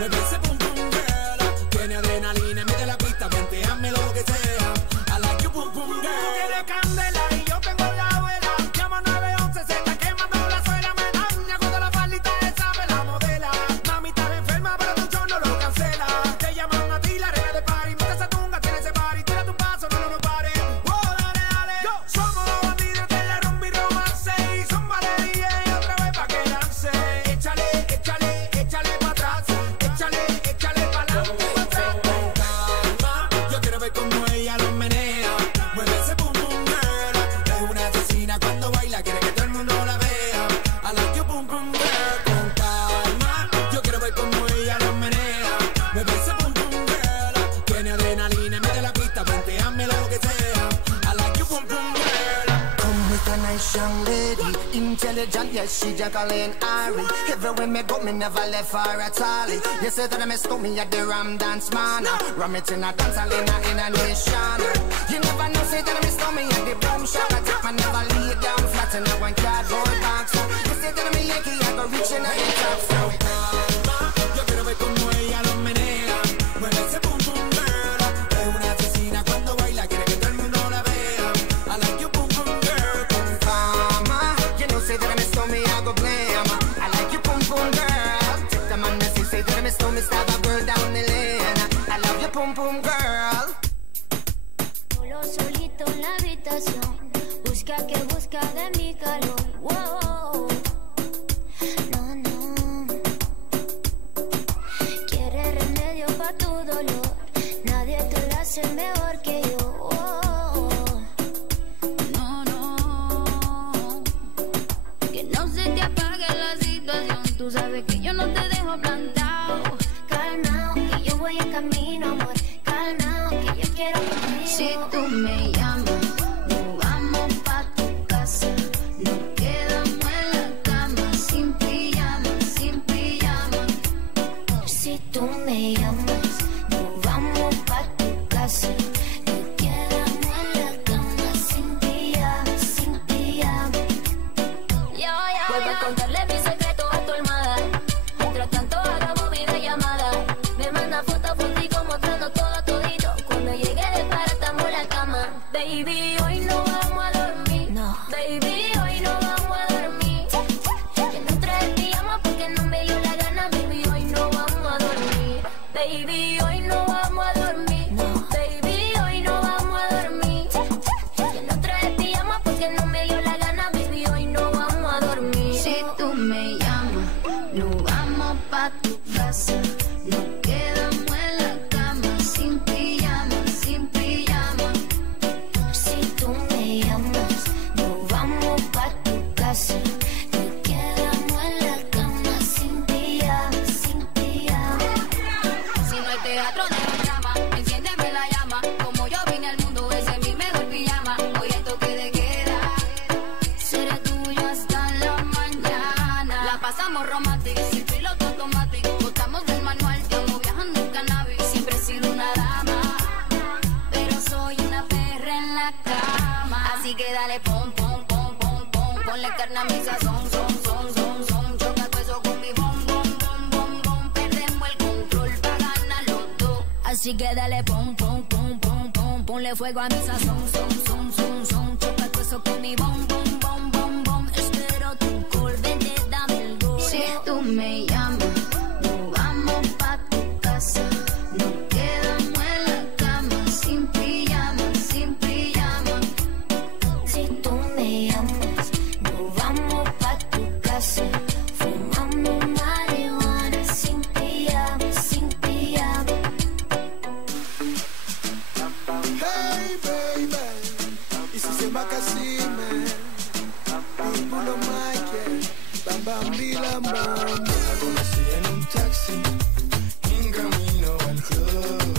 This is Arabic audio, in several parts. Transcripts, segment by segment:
mueve ese pum pum girl. Tiene adrenalina, mete la pista, vente, hazme lo que sea. I like you pum pum girl. Tú tienes candela y yo tengo la abuela. Llama 911, se está quemando la suela. Me daña cuando la faldita esa me la modela. Mami, estás enferma, pero tu show no lo cancela. Te llaman a ti, la reina de party. Mete esa tunga, tiene ese party. Tira tu paso, no pare. Oh, dale, dale. Yo. Somos los bandidos de la rumba y romance. Y son valería y otra vez pa' que lance. Échale, échale, échale pa' atrás. Échale, échale pa' adelante, pa' atrás. Con calma, yo quiero ver cómo ella lo menea. Mueve ese pum pum girl. Es una asesina cuando baila, quiere que todo el mundo la vea. I like you pum pum girl. Con calma, yo quiero ver cómo ella lo menea. Mueve ese pum pum girl. Tiene adrenalina, mete la pista, vente, hazme lo que sea. I like you pum pum girl. Come with a nice young lady, intelligent, yes, she Jacqueline Ari. Everywhere me go, me never left her at all. You say that I miss me at the Ram Dance Man. Ram it in a dance, I in a nation. You never know, say that I miss me at the Boom Shop. I take my never lay down flat in a one cardboard box. You say that I'm a Yankee, I go reaching out the top. So Calma, yo quiero ver cómo ella lo menea. Mueve ese pum pum girl. Es una asesina cuando baila, quiere que todo el mundo la vea. I like you pum pum girl. Mama, you know, say that I miss me, I go blame. I like you, pum pum girl. Take the man that say that I miss me, stab a girl down the lane. I love you, pum pum girl. Solo solito en la habitación, busca que busca de mi calor. Wow. No, no. Quiere remedio pa' tu dolor, nadie te lo hace mejor que yo. Oh. No, no. Que no se te apague la situación, tú sabes que yo no te dejo plantado. Calmao, que yo voy en camino, amor. Calmao, que yo quiero contigo. Si tú me llamas, nos vamos pa' tu casa. Nos quedamos en la cama, sin pijama, sin pijama. Si tú me llamas, nos vamos pa' tu casa. Nos quedamos en la cama, sin pijama, sin pijama. Vuelvo a contarle mis secretos a tu almohada. Mientras tanto hagamos videollamada. Me manda fotos contigo mostrando todo todito. Cuando llegue de para estamos en la cama. Baby, hoy no vamos a dormir. No. Baby, hoy no vamos a dormir. Que no trae pijama porque no me dio la gana. Baby, hoy no vamos a dormir. Baby, hoy no vamos a dormir. No. Baby, hoy no vamos a dormir. Que no trae pijama porque no me dio la gana. Baby, hoy no vamos a dormir. Si tú me llamas, nos vamos pa' tu casa. Nos quedamos en la cama, sin pijama, sin pijama. Si tú me llamas, nos vamos pa' tu casa. Nos quedamos en la cama, sin pijama, sin pijama. Si no hay teatro de drama, enciéndeme la llama. Como yo vine al mundo, ese es mi mejor pijama. Hoy el toque de queda Seré tuyo hasta la mañana. la pasamos romántica, sin piloto automático. Botamos del manual, estamos viajando en cannabis. Siempre he sido una dama, pero soy una perra en la cama. Así que dale pom, pom, pom, pom, pom. Ponle carne a mi sazón, son. Choca todo eso con mi bom, bom, bom, bom, bom. Perdemos el control pa' ganar los dos. Así que dale pom, pom, pom, pom, pom. Ponle fuego a mi sazón, son. Choca todo eso con mi bom, bom, bom, bom, bom. Espero tu call, vente, dame el gol. Si tú me llamas, nos vamos pa' tu casa. Nos quedamos en la cama, sin pijama, sin pijama. Si tú me llamas, nos vamos pa' tu casa. Fumamos marihuana, sin pijama, sin pijama. Hey baby, y si se va casi me y pulo Michael, bam bam bilam bam. La conocí en un taxi, en camino al club.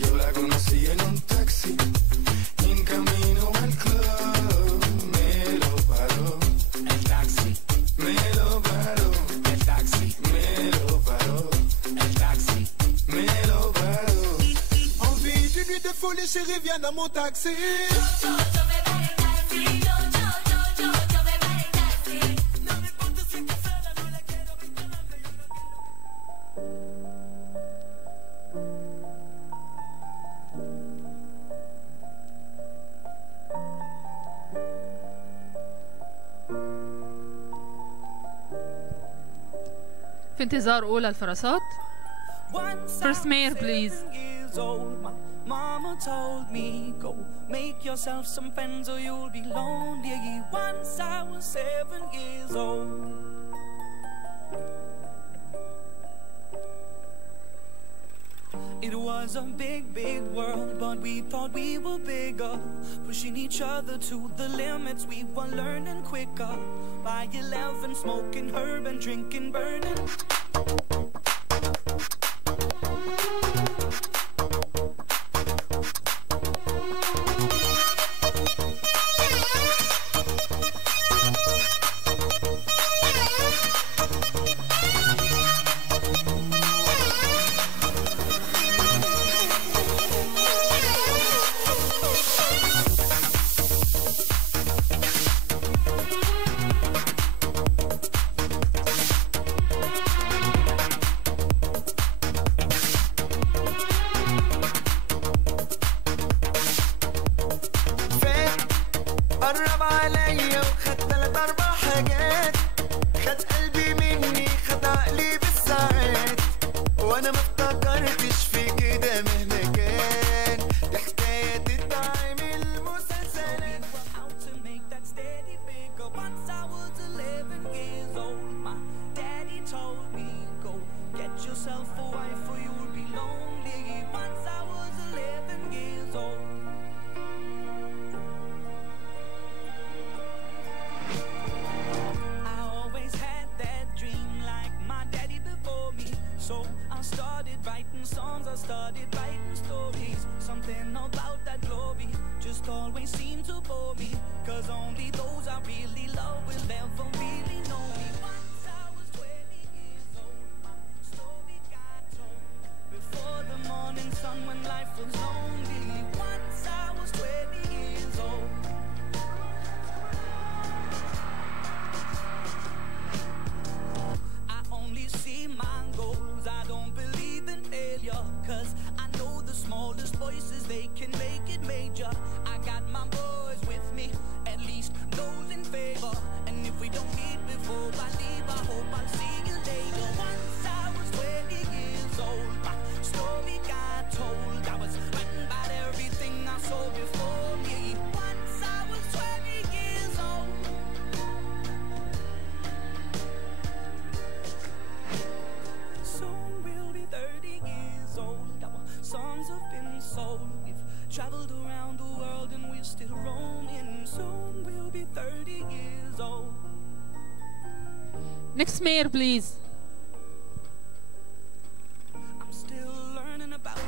Yo la conocí en un taxi, en camino al club. Me lo paró el taxi, me lo paró el taxi, me lo paró el taxi, me lo paró. Envie d'une nuit de folie, chérie, viens dans mon taxi. في انتظار أولى الفرسات. First mare please. Mama told me, go make yourself some friends or you'll be lonely. Once I was 7 years old. It was a big, big world, but we thought we were bigger. Pushing each other to the limits, we were learning quicker. By 11, smoking herb and drinking burning. Next mare please. I'm still learning about.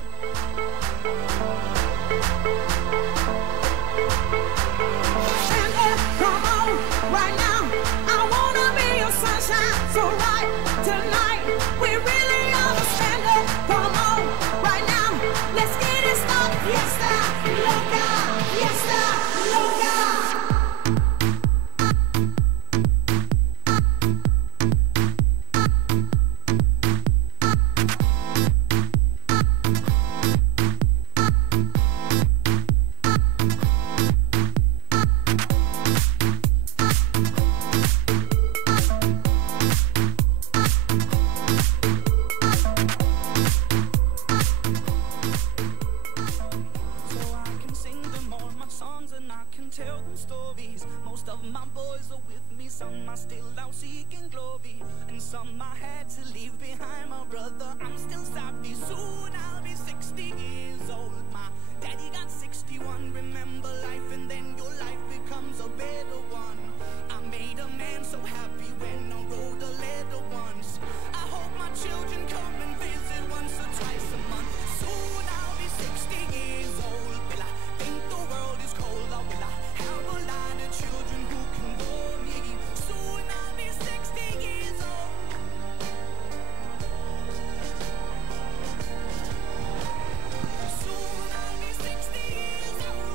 Stand up, come on, right now. I wanna be your sunshine. So right tonight, we really ought to stand up, come on, right now. Let's get it started. Fiesta, loca, fiesta, loca.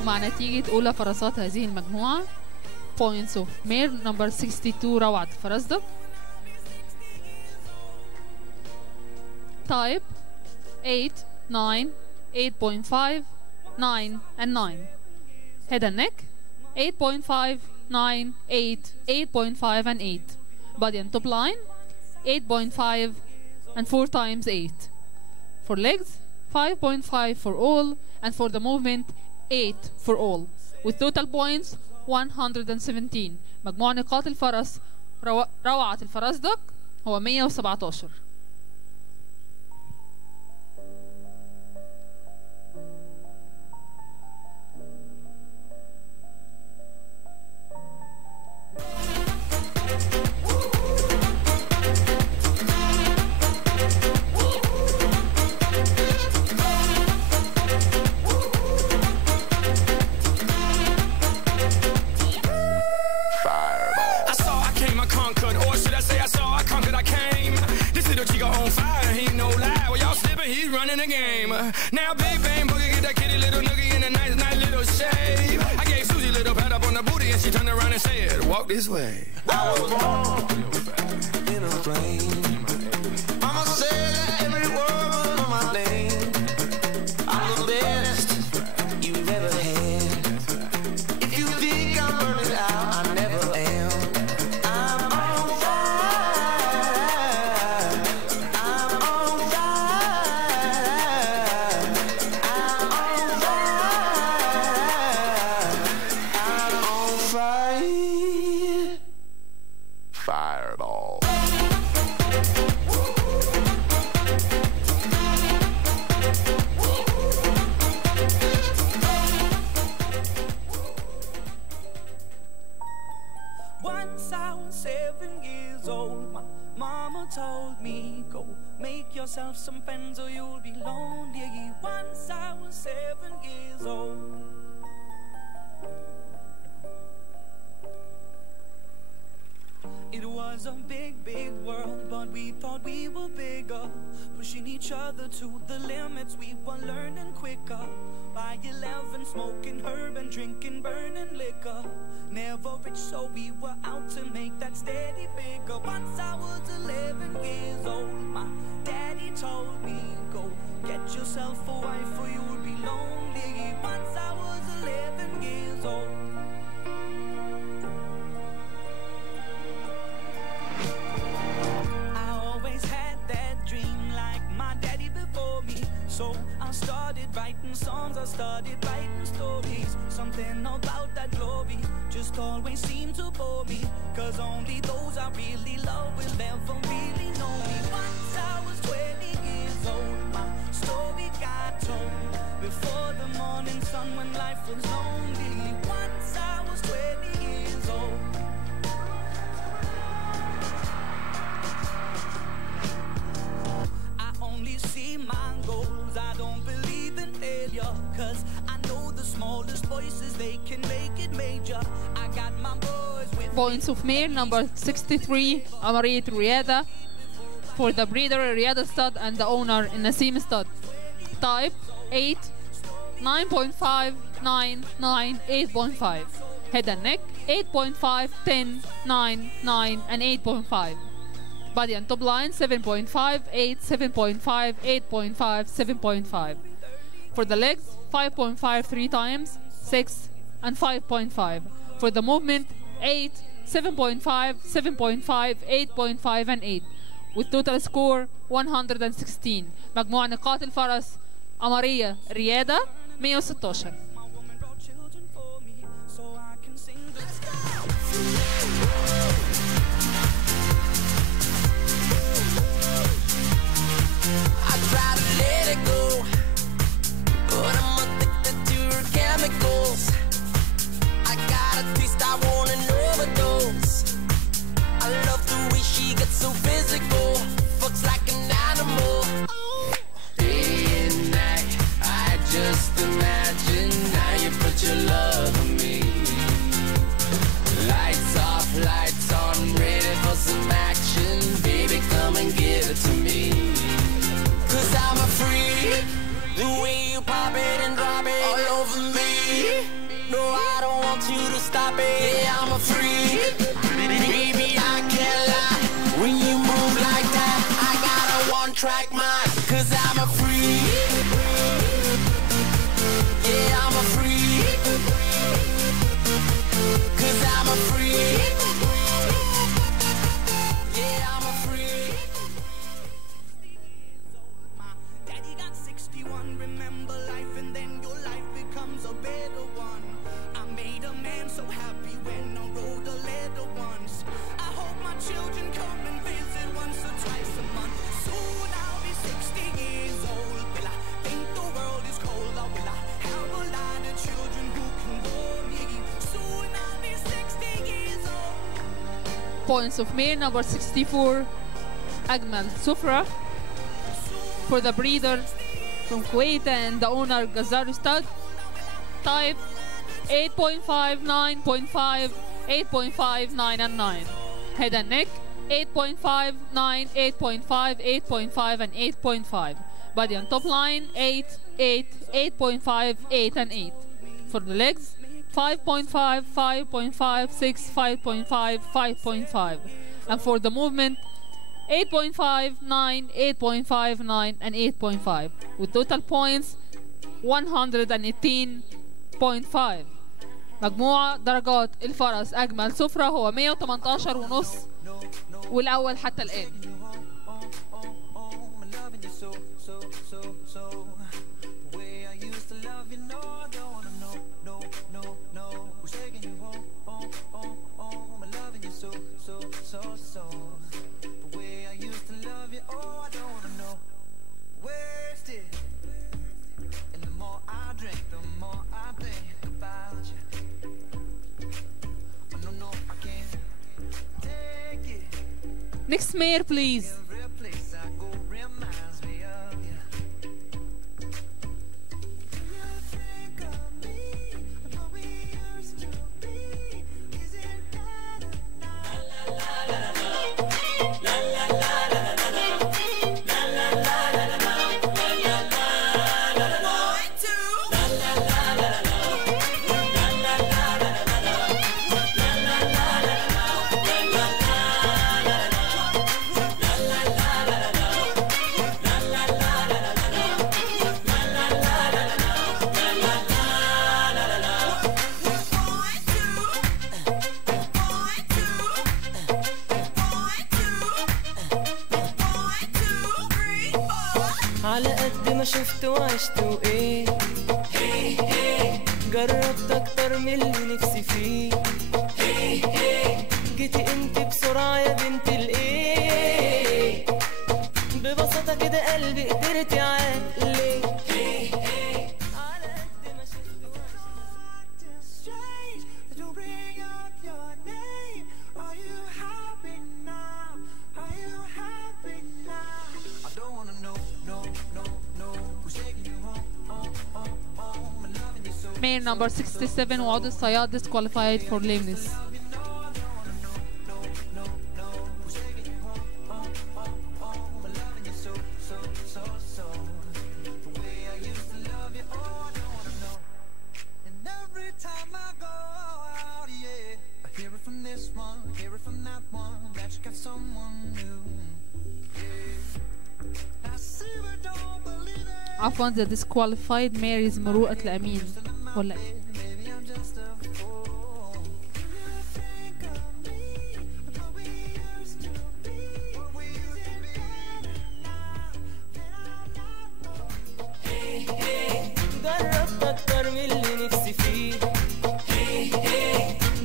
مع نتيجة أولى فرسات هذه المجموعة points of mare number 62 روعة فرزدق. type 8, 9, 8.5, 9 and 9. head and neck 8.5, 9, 8, 8.5 and 8. body and top line 8.5 and 4 times 8. For legs, 5.5 for all, and for the movement, 8 for all. With total points 117. مجموع نقاط الفرس روعة الفرزدق هو 117. Running the game. Now Big Bang Boogie get that kitty little noogie in a nice, nice little shave. I gave Susie a little pat up on the booty and she turned around and said, walk this way. I was born in a plane. Mama said that every word was on my name. I'm the best you've ever had. If you think I'm burning out, I never am. Yourself some friends or you'll be lonely. Once I was 7 years old. It was a big, big world, but we thought we were bigger. Pushing each other to the limits, we were learning quicker. By 11, smoking herb and drinking burning liquor. Never rich, so we were out to make that steady figure. Once I was 11 years old, my daddy told me, go get yourself a wife or you'll be lonely. Once I was 11 years old. I always had that dream like my daddy before me. So I started writing songs, I started writing stories. Something about that glory just always seemed to bore me. Cause only those I really love will ever really know me. Once I was 20 years old, my story got told. Before the morning sun when life was lonely. Once I was 20 years old. I only see my goals, I don't believe in failure. Cause I know the smallest voices, they can make it major. I got my boys with Points of mare number 63 عمرية ريادة for the breeder Riyadh stud and the owner Nasim stud. Type 8, 9.5, 9, 9, 8.5. Head and neck 8.5, 10, 9, 9 and 8.5. Body and top line 7.5, 8, 7.5, 8.5, 7.5. For the legs 5.5 3 times, 6 and 5.5. For the movement 8, 7.5, 7.5, 8.5 and 8. With total score 116. مجموع نقاط الفرس عمرية ريادة 116. I try to let it go, but I'm addicted to her chemicals. I got a taste, I want an overdose. I love the way she gets so physical, fucks like an animal. Day and night, I just imagine how you put your love on me. Lights off, lights on, ready for some action. Baby, come and give it to me. Cause I'm a freak, the way you pop it and drop it all over me. No, I don't want you to stop it. Yeah, I'm a freak, baby, I can't lie. When you move like that, I got a one-track mind. Cause I'm a freak, yeah, I'm a freak. Cause I'm a freak, yeah, I'm a freak. Points of male number 64 أجمل سفرة for the breeder from Kuwait and the owner Gazaru stud. Type 8.5, 9.5, 8.5, 9 and 9. Head and neck 8.5, 9, 8.5, 8.5 and 8.5. Body and top line 8, 8, 8.5, 8 and 8. For the legs 5.5, 5.5, 6, 5.5, 5.5. And for the movement 8.5, 9, 8.5, 9 and 8.5 with total points 118.5. مجموع درجات الفرس أجمل سفرة هو 118 ونص والأول حتى الآن. Next mare, please. على قد ما شفت وعشت وايه جربت اكتر من اللي نفسي فيه جيتي انت بسرعة يا بنت الايه ببساطة كده قلبي قدرت يعقلي على قد ما شفت Mare number 67 وعود الصياد disqualified for lameness. عفوا the disqualified mare is مروءة الأمين ولا إيه؟ جربت اكتر من اللي نفسي فيه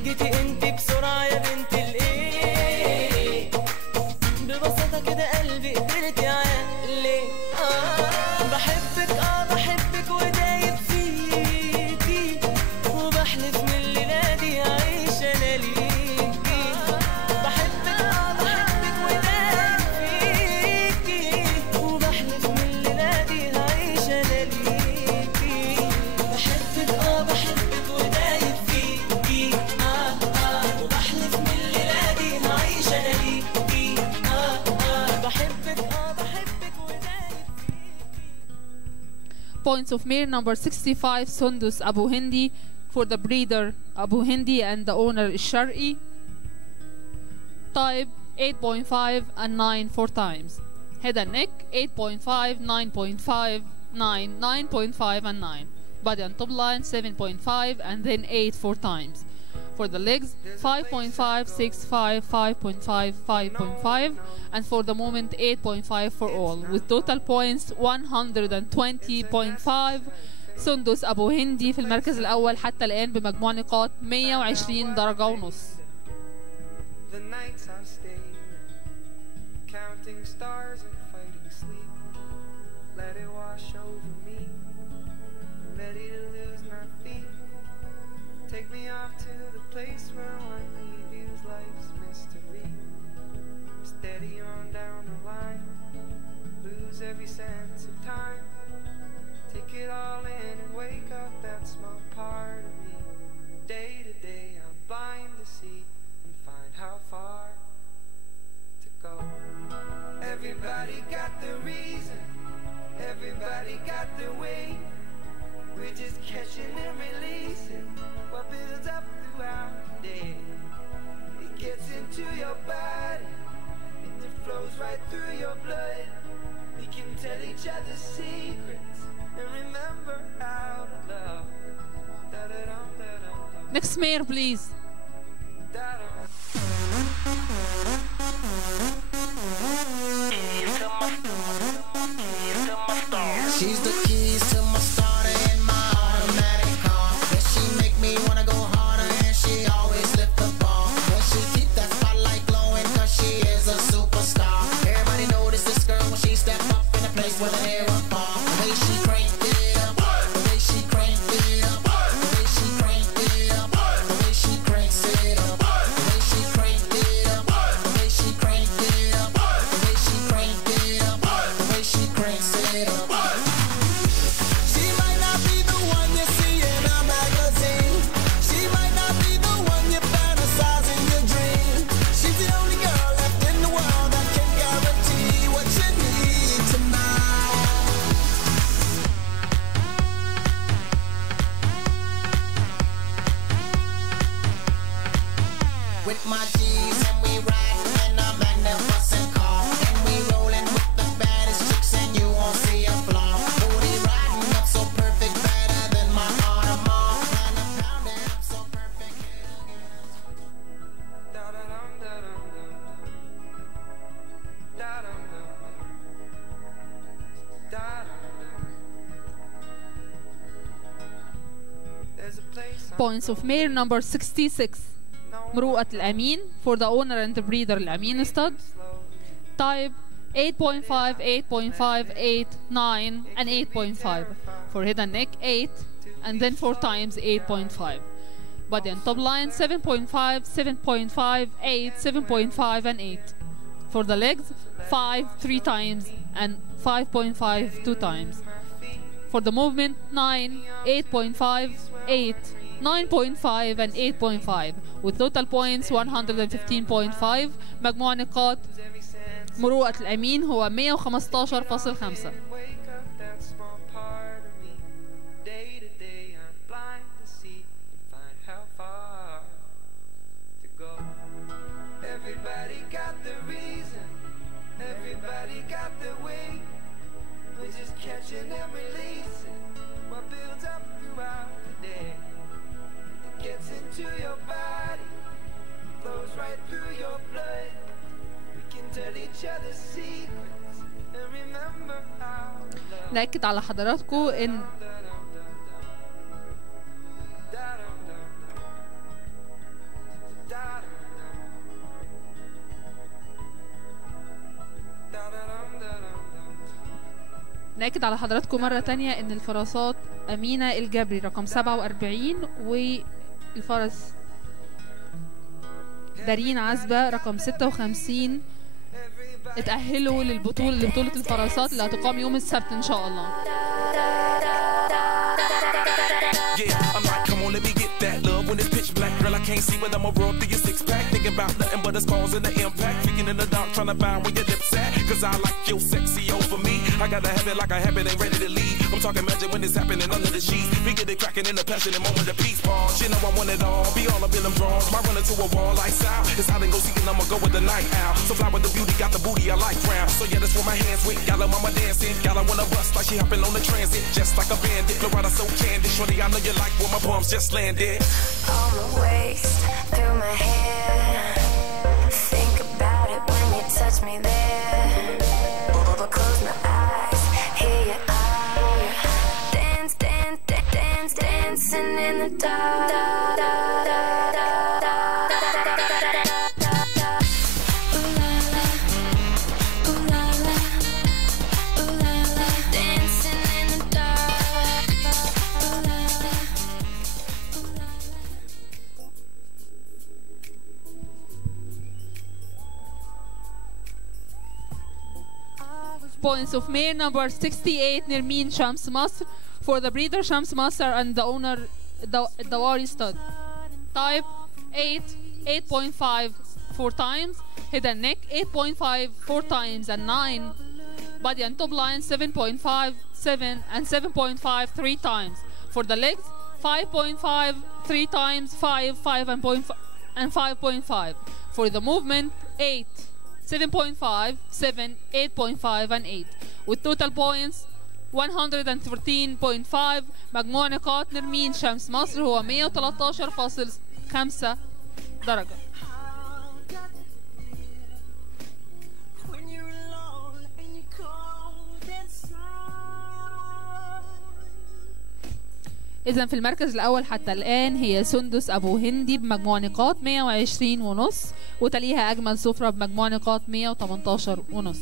جيتي انت بسرعة يا بنت الايه ببساطة كده قلبي قدرت يعقلي بحبك بحبك ودايب فيكي وبحلف من الليلة دي عايش انا ليكي بحبك بحبك ودايب فيكي وبحلف من الليلة دي عايش انا ليكي بحبك بحبك ودايب فيكي وبحلف من الليلة دي عايش انا ليكي بحبك بحبك ودايب Points of mare number 65 Sundus Abu Hindi for the breeder Abu Hindi and the owner الشرقي. Type 8.5 and 9 4 times. Head and neck 8.5, 9.5, 9, 9.5 and 9. Body and top line 7.5 and then 8 4 times. For the legs 5.5, 6, 5, 5.5, 5.5 and for the moment 8.5 for all with total points 120.5. سندس أبو هندي في المركز الأول حتى الآن بمجموع نقاط 120 درجة ونص. The nights I've stayed counting stars and fighting sleep. Let it wash over me. I'm ready to lose my feet. Take me off to the place where one reviews life's mystery. small part of me. Day to day I'm blind to see and find how far to go. Everybody got the reason, everybody got the way. We're just catching and releasing what builds up throughout the day. It gets into your body and it flows right through your blood. We can tell each other secrets and remember how to love. Da-da-dum, da-dum-dum, Next mayor, please. da-dum. She's the keys to my starter and my automatic car. Yeah, she make me wanna go harder and she always lift the bar. Yeah, she keep that spotlight glowing cause she is a superstar. Everybody notice this girl when she step up in a place where the hair apart. The way she cranked it up, the way she cranked it up, the way she cranked it up, the way she cranks it up, the way she cranked it up, the way she cranked it up, the way she cranked it up, the way she cranks it up. She might not be the one you see in a magazine. She might not be the one you fantasize in your dream. She's the only girl left in the world that can guarantee what you need tonight. With my G's and we riding in a magnificent car. And we rolling with the baddest chicks and you won't see a flaw. Booty riding up so perfect, better than my Audemars. And I'm pounding up so perfect. Da-da-dum, da-dum-dum, da-dum-dum, da-dum-dum. There's a place on Points of mayor number 66. مروءة الأمين for the owner and the breeder الأمين stud. Type 8.5, 8.5, 8, 9 and 8.5. For head and neck 8 and then 4 times 8.5. Body and top line 7.5, 7.5, 8, 7.5 and 8. For the legs 5 3 times and 5.5 2 times. For the movement 9, 8.5, 8, 9.5 and 8.5 with total points 115.5. مجموع نقاط مروءة الأمين هو 115.5. wake up that small part of me. Day to day I'm blind to see and find how far to go. Everybody got the reason, everybody got the way. We're just catching and releasing what builds up throughout the day. It gets into your body, flows right through your blood. We can tell each other secrets and remember how to love. نأكد على حضراتكم إن نأكد على حضراتكم مرة تانية إن الفراسات أمينة الجبري رقم 47 والفرس دارين عزبة رقم 56 اتأهلوا لبطولة الفراسات اللي هتقام يوم السبت إن شاء الله. Yeah, I'm like, come on, let me get that love when it's pitch black. Girl, I can't see, but I'ma rub through your six pack. Thinking about nothing but the scars and the impact. Freaking in the dark, trying to find where your lips at. Cause I like your sexy over me. I gotta have it like I have it, ain't ready to leave. I'm talking magic when it's happening under the sheets. We get it cracking in the passionate moment of peace. Pause, you know I want it all. Be all up in them drawers. My running to a wall, lights out. It's hot and go seeking, I'ma go with the night out. So fly with the beauty, got the booty, I like round. So yeah, that's where my hands went. Got her mama dancing. Got her wanna bust like she hopping on the transit. Just like a bandit. Loretta so candid. Shorty, I know you like where my bums just landed. On my waist, through my hair. Think about it when you touch me there. Close my eyes, hear you out. Dance, dance, dance, dance, dancing in the dark. Ooh la la, ooh la la, ooh la la, dancing in the dark. Ooh la la, ooh la la. Points of mayor number 68 نرمين شمس مصر For the breeder, Shams Master, and the owner, Dawari stud. Type 8, 8.5 4 times. Head and neck 8.5 4 times and 9. Body and top line 7.5, 7 and 7.5 3 times. For the legs 5.5 3 times, 5, 5 and 5.5. For the movement 8, 7.5, 7, 8.5 and 8. With total points 113.5. مجموع نقاط نرمين شمس مصر هو 113.5 درجة. إذا في المركز الأول حتى الآن هي سندس أبو هندي بمجموع نقاط 120.5، وتليها أجمل سفرة بمجموع نقاط 118.5.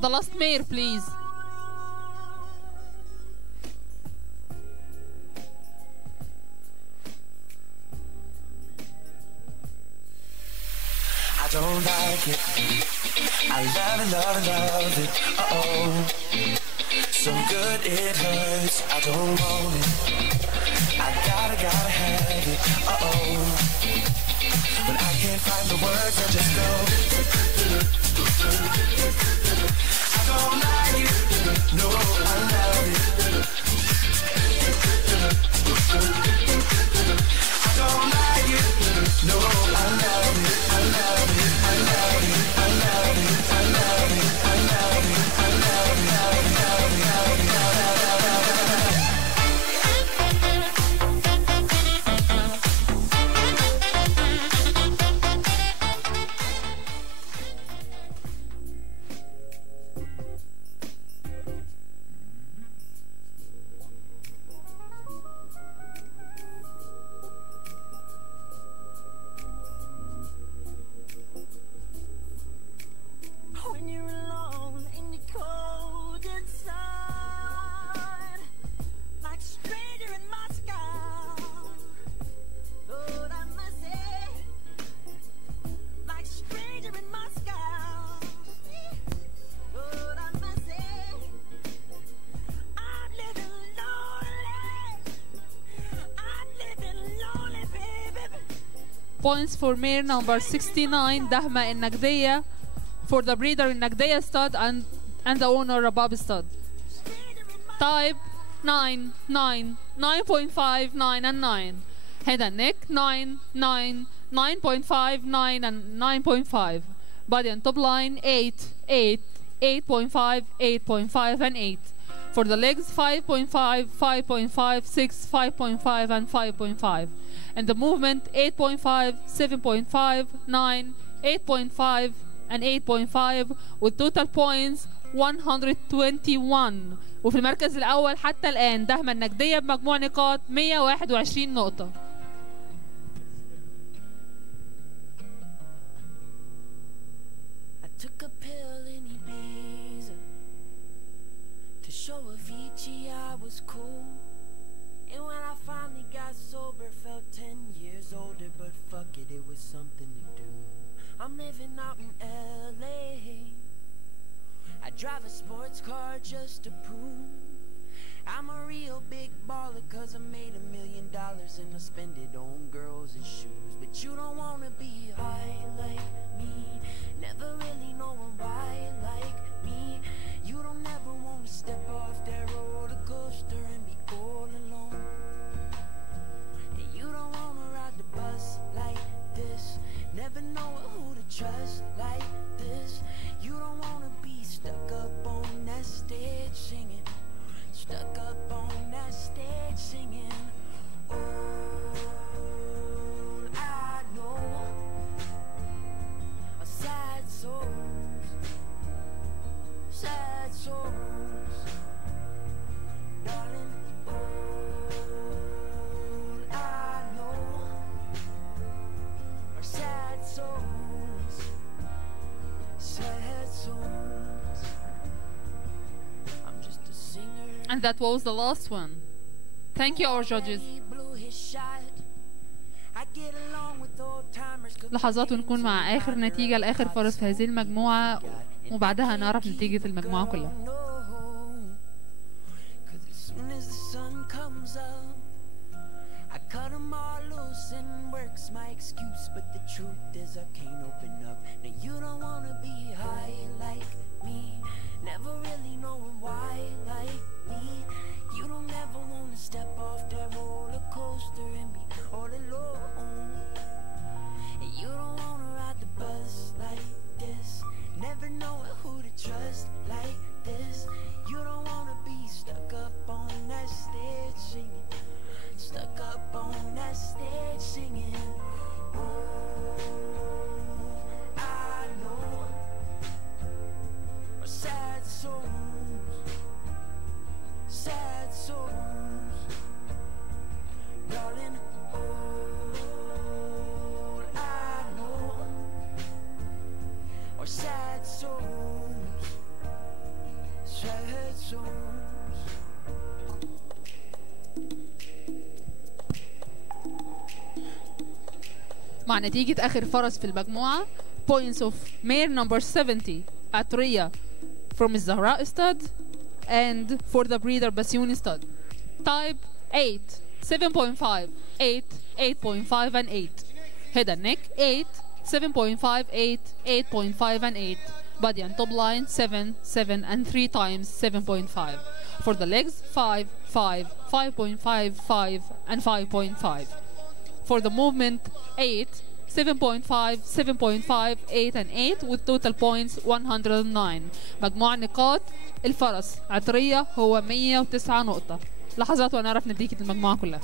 The last mare, please. I don't like it. I love it, love it, love it. Uh-oh. So good it hurts. I don't want it. I gotta have it. Uh-oh. When I can't find the words, I just go. I don't like it. No, I love it. I don't like it. No, I love it. I love it. I love it. I love it. I love it. I love it. I love it. Points for mare number 69 دهمة النجدية. For the breeder النجدية stud and the owner Rabab stud. Type 9, 9, 9.5, 9 and 9. Head and neck 9, 9, 9.5, 9 and 9.5. Body and top line 8, 8, 8.5, 8.5 and 8. For the legs 5.5, 5.5, 6, 5.5 and 5.5. And the movement 8.5, 7.5, 9, 8.5 and 8.5 with total points 121. وفي المركز الأول حتى الآن دهمة النجدية بمجموع نقاط 121 نقطة. I'm living out in LA. I drive a sports car just to prove I'm a real big baller, cause I made $1 million and I spend it on girls and shoes. But you don't wanna be high like me, never really knowing why like me. You don't ever wanna step off that roller coaster and be all alone. And you don't wanna ride the bus like this, never know who to trust like this. You don't wanna be stuck up on that stage singing, stuck up on that stage singing. Oh, And that was the last one. Thank you our judges. لحظات ونكون مع آخر نتيجة لآخر فرص في هذه المجموعة، وبعدها نعرف نتيجة المجموعة كلها. Cut them all loose and works my excuse, but the truth is I can't open up. Now you don't wanna be high like me, never really knowing why like me. You don't ever wanna step off that roller coaster and be all alone. And you don't wanna ride the bus like this, never knowing who to trust like this. You don't wanna be stuck up on that stage singing, stuck up on that stage singing. Oh, I know our sad souls, sad souls, darling. Oh, I know our sad souls, sad souls. مع نتيجة آخر فرص في المجموعة points of mare number 70 عطرية from الزهراء stud and for the breeder بسيوني stud. Type 8 7.5 8 8.5 and 8. Head and neck 8 7.5 8 8.5 and 8. Body and top line 7 7 and 3 times 7.5. For the legs 5 5 5.5 5 and 5.5. For the movement 8 7.5 7.5 8 and 8 with total points 109. مجموع نقاط الفرس عطرية هو 109 نقطة. لحظات ونعرف نتيجة المجموعة كلها.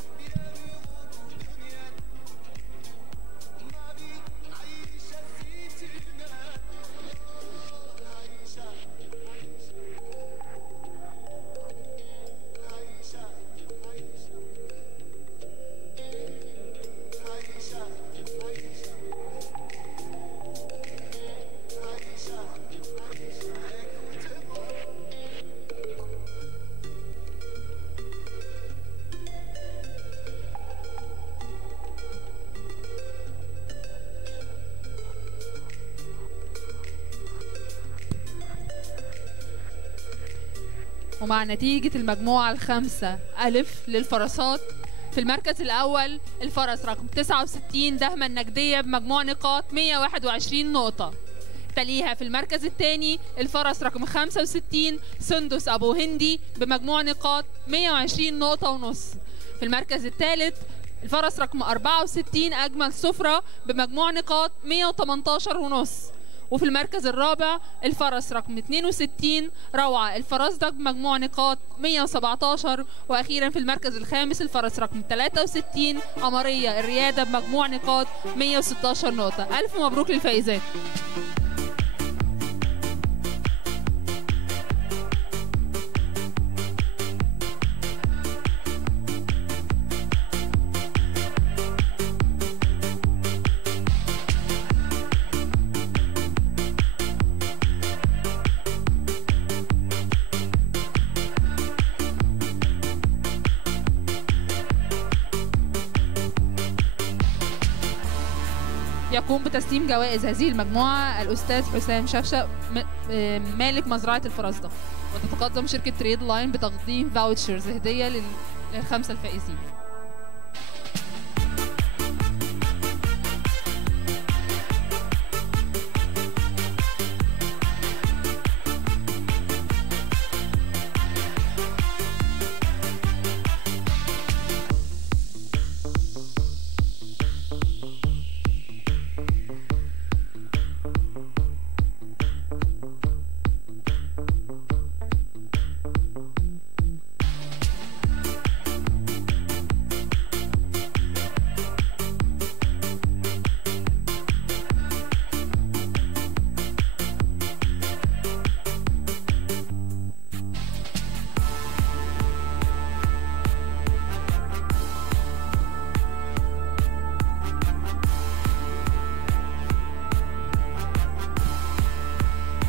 ومع نتيجة المجموعة الخامسة ألف للفرسات في المركز الأول الفرس رقم 69 دهمة النجدية بمجموع نقاط 121 نقطة. تليها في المركز الثاني الفرس رقم 65 سندس أبو هندي بمجموع نقاط 120 نقطة ونص. في المركز الثالث الفرس رقم 64 أجمل سفرة بمجموع نقاط 118 ونص. وفي المركز الرابع الفرس رقم 62 روعة الفرزدق بمجموع نقاط 117. وأخيرا في المركز الخامس الفرس رقم 63 قمرية الريادة بمجموع نقاط 116 نقطة. ألف مبروك للفائزات. يقوم بتسليم جوائز هذه المجموعة الأستاذ حسام شفشة مالك مزرعة الفرزدق. وتتقدم شركة تريد لاين بتقديم فاوتشرز هدية للخمسة الفائزين.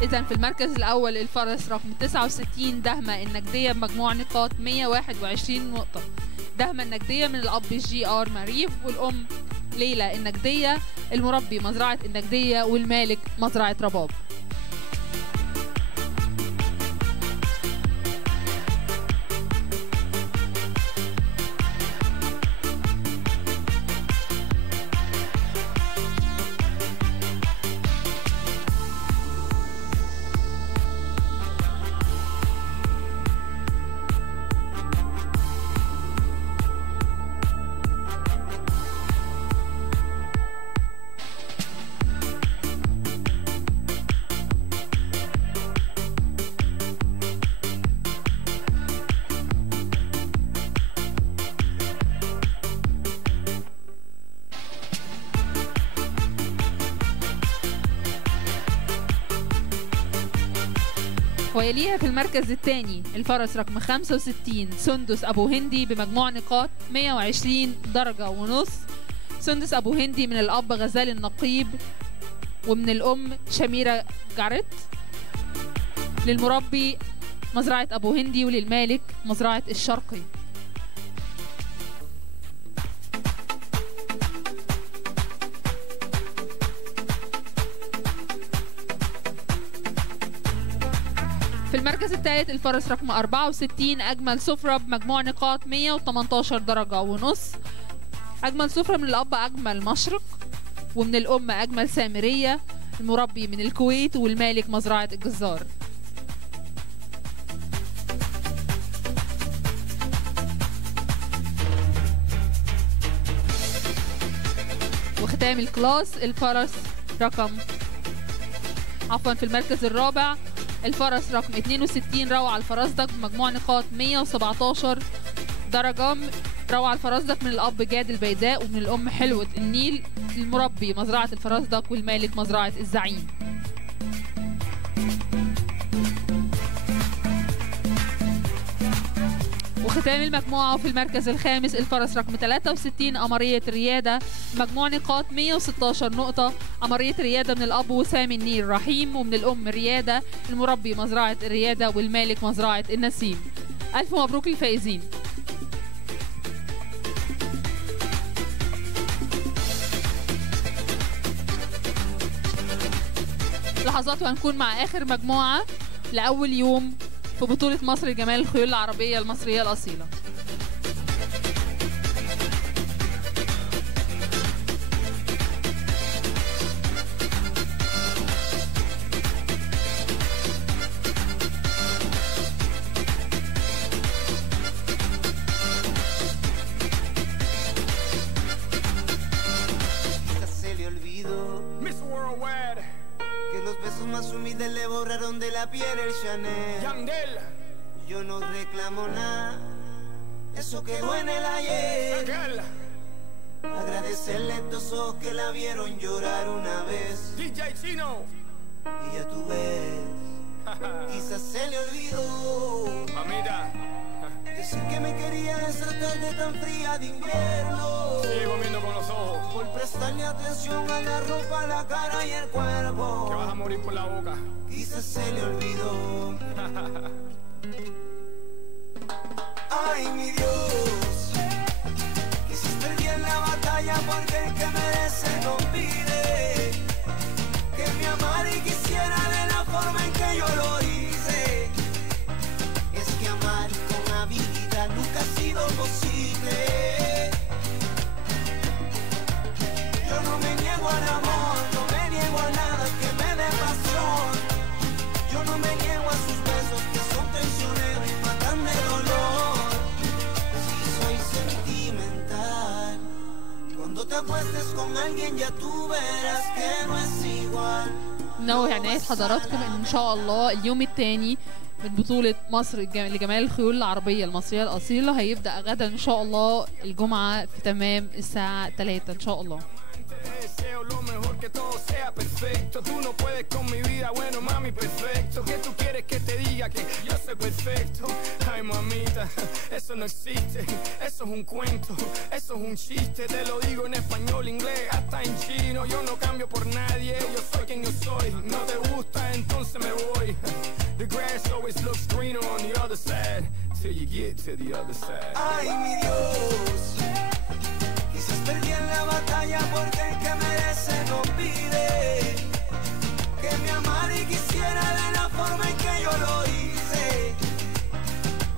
إذا في المركز الأول الفرس رقم 69 دهمة النجدية بمجموع نقاط 121 نقطة. دهمة النجدية من الأب جي آر مريف، والأم ليلى النجدية، المربي مزرعة النجدية، والمالك مزرعة رباب. ويليها في المركز الثاني الفرس رقم 65 سندس أبو هندي بمجموع نقاط 120 درجة ونص. سندس أبو هندي من الأب غزال النقيب، ومن الأم شميرة جارت، للمربي مزرعة أبو هندي، وللمالك مزرعة الشرقي. في المركز الثالث الفرس رقم 64 أجمل سفرة بمجموع نقاط 118 درجة ونص. أجمل سفرة من الأب أجمل مشرق، ومن الأم أجمل سامرية، المربي من الكويت، والمالك مزرعة الجزار. وختام الكلاس الفرس رقم في المركز الرابع الفرس رقم 62 روعة الفرزدق بمجموع نقاط 117 درجة. روعة الفرزدق من الأب جاد البيداء، ومن الأم حلوة النيل، المربي مزرعة الفرزدق، والمالك مزرعة الزعيم. وختام المجموعة في المركز الخامس الفرس رقم 63 قمرية الريادة مجموع نقاط 116 نقطة. قمرية الريادة من الأب وسام النيل رحيم، ومن الأم ريادة، المربي مزرعة الريادة، والمالك مزرعة النسيم. ألف مبروك للفائزين. لحظات وهنكون مع آخر مجموعة لأول يوم في بطولة مصر لجمال الخيول العربية المصرية الأصيلة. Le borraron de la piel el Chanel. Yandel. Yo no reclamo nada, eso quedó en el ayer. Agradecerle a estos ojos que la vieron llorar una vez. DJ Chino. Y ya tú ves, quizás se le olvidó. Mamita. Decir que me quería esa tarde tan fría de invierno. Sigo viendo con los ojos. Por prestarle atención a la ropa, la cara y el cuerpo. Que vas a morir por la boca. Quizás se le olvidó. Ay, mi Dios, quisiste bien la batalla porque el que merece no pide. Que me amara y quisiera de la forma en que yo lo hice. Es que amar con habilidad nunca ha sido posible. Yo no me niego al amor, no me niego a nada que me dé pasión. Yo no me niego a sus besos que son traicioneros y matan de dolor. Si soy sentimental, cuando te acuestes con alguien ya tú verás que no es igual. نوه عناية حضراتكم إن شاء الله اليوم الثاني من بطولة مصر لجمال الخيول العربية المصرية الأصيلة هيبدأ غدا إن شاء الله الجمعة في تمام الساعة 3 إن شاء الله. Deseo lo mejor, que todo sea perfecto. Tú no puedes con mi vida, bueno mami, perfecto. ¿Qué tú quieres que te diga? Que yo soy perfecto. Ay mamita, eso no existe. Eso es un cuento, eso es un chiste. Te lo digo en español, inglés, hasta en chino. Yo no cambio por nadie, yo soy quien yo soy. No te gusta, entonces me voy. always looks greener on the other side, till you get to the other side. Ay, mi Dios, quizás perdí en la batalla porque el que merece no pide que me amara y quisiera de la forma en que yo lo hice.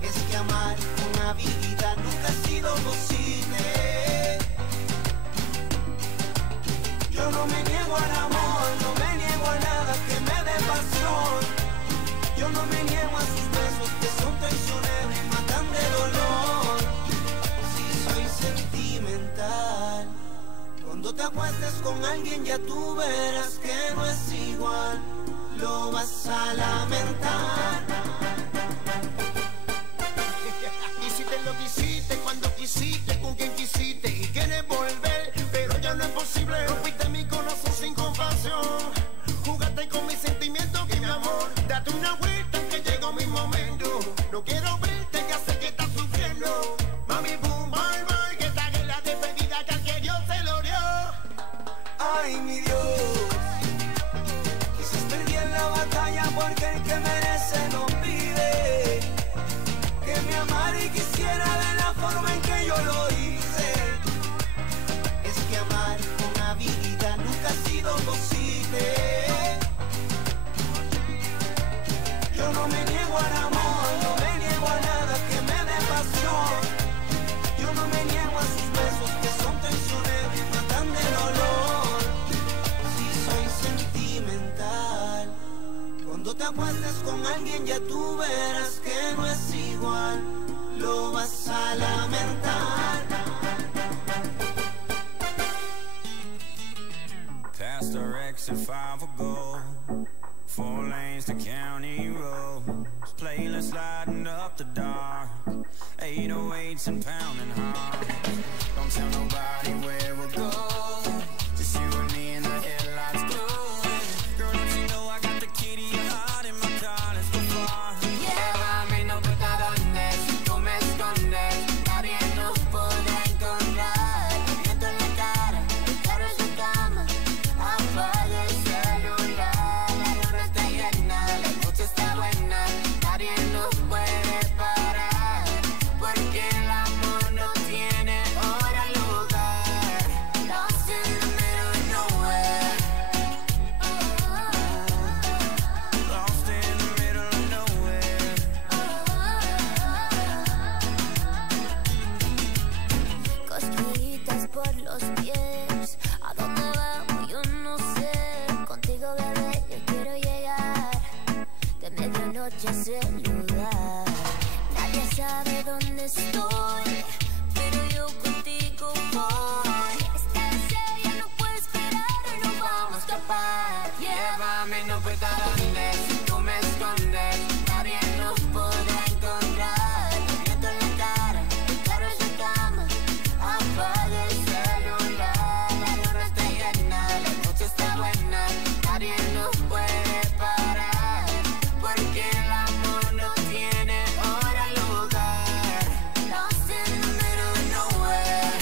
Es que amar una vida nunca ha sido posible. Yo no me niego al amor, no me niego a nada que me dé pasión. Yo no me niego a sus besos que son traicioneros y matan de dolor. Si soy sentimental, cuando te acuestes con alguien ya tú verás que no es igual, lo vas a lamentar. Hiciste lo que hiciste, cuando quisiste, con quien quisiste y quieres volver, pero ya no es posible. Rompiste mi corazón sin compasión, jugaste con mis sentimientos, que mi amor, date una vuelta que llegó mi momento. No quiero verte, ya sé que estás sufriendo. Mami, boom, bye, bye, que esta es la despedida que al que Dios se lo dio. Ay, mi Dios, quizás perdí en la batalla porque el que merece no pide que me amara y quisiera de la forma en que yo lo hice. Es que amar una vida nunca ha sido posible. Yo no me niego al amor, no me niego a nada que me dé pasión. Yo no me niego a sus besos que son traicioneros y matan de dolor. Si soy sentimental, cuando te acuestes con alguien ya tú verás que no es igual, lo vas a lamentar. Past our exit 5 ago, 4 lanes to county roads, playlist lighting up the dark, 808s and pounding hard. Don't tell nobody where we're going, just you and me in the headlights glowing. Girl, don't you know I got the key to your heart in my car, let's go far. Llévame, no importa dónde, si tú me escondes, nadie nos podrá encontrar. El viento en la cara, el carro en su cama, apaga el celular. La luna está llena, la noche está buena, nadie nos puede parar, porque el amor no tiene hora, lugar. Lost in the middle of nowhere. Lost in the middle of nowhere. Cosquillitas por los pies, ¿a dónde vamos? Yo no sé. Contigo, bebé, yo quiero llegar de medianoche a ese lugar. Nadie sabe dónde estoy, pero yo contigo voy. Este deseo ya no puede esperar, hoy nos vamos a escapar. Llévame, no importa dónde, si tú me escondes, nadie nos podrá encontrar. El viento en la cara, el carro en su cama, apaga el celular. La luna está llena, la noche está buena, nadie nos puede parar, porque el amor no tiene hora, lugar. Lost in the middle of nowhere.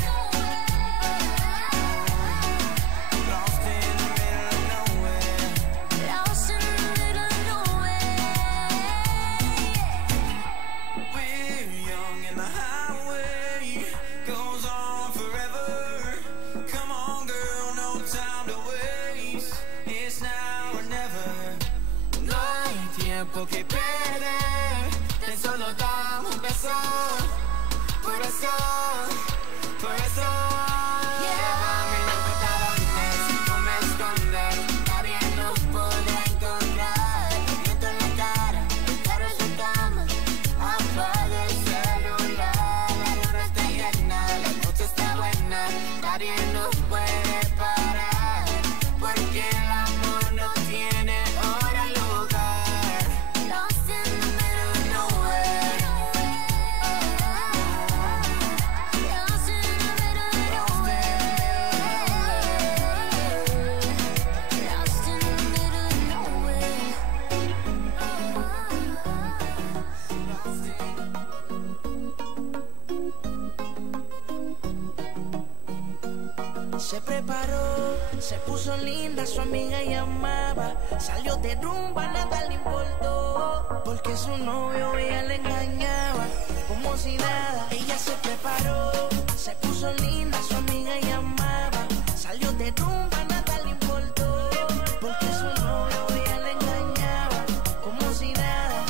Lost in the middle of nowhere. Lost in the middle of nowhere. We're young and the highway goes on forever. Come on, girl, no time to waste. It's now or never. No hay tiempo que perder, tan solo dame un beso. Por eso, llévame, no importa dónde, si tú me escondes, nadie nos podrá encontrar. El viento en la cara, el carro en su cama, apaga el celular. La luna está llena, la noche está buena, nadie nos puede parar, porque el amor no tiene hora, lugar. Lost in the middle of nowhere. preparó, se puso linda, su amiga llamaba, salió de rumba, nada le importó, porque su novio ella le engañaba, como si nada. Ella se preparó, se puso linda, su amiga llamaba, salió de rumba, nada le importó, porque su novio ella le engañaba, como si nada.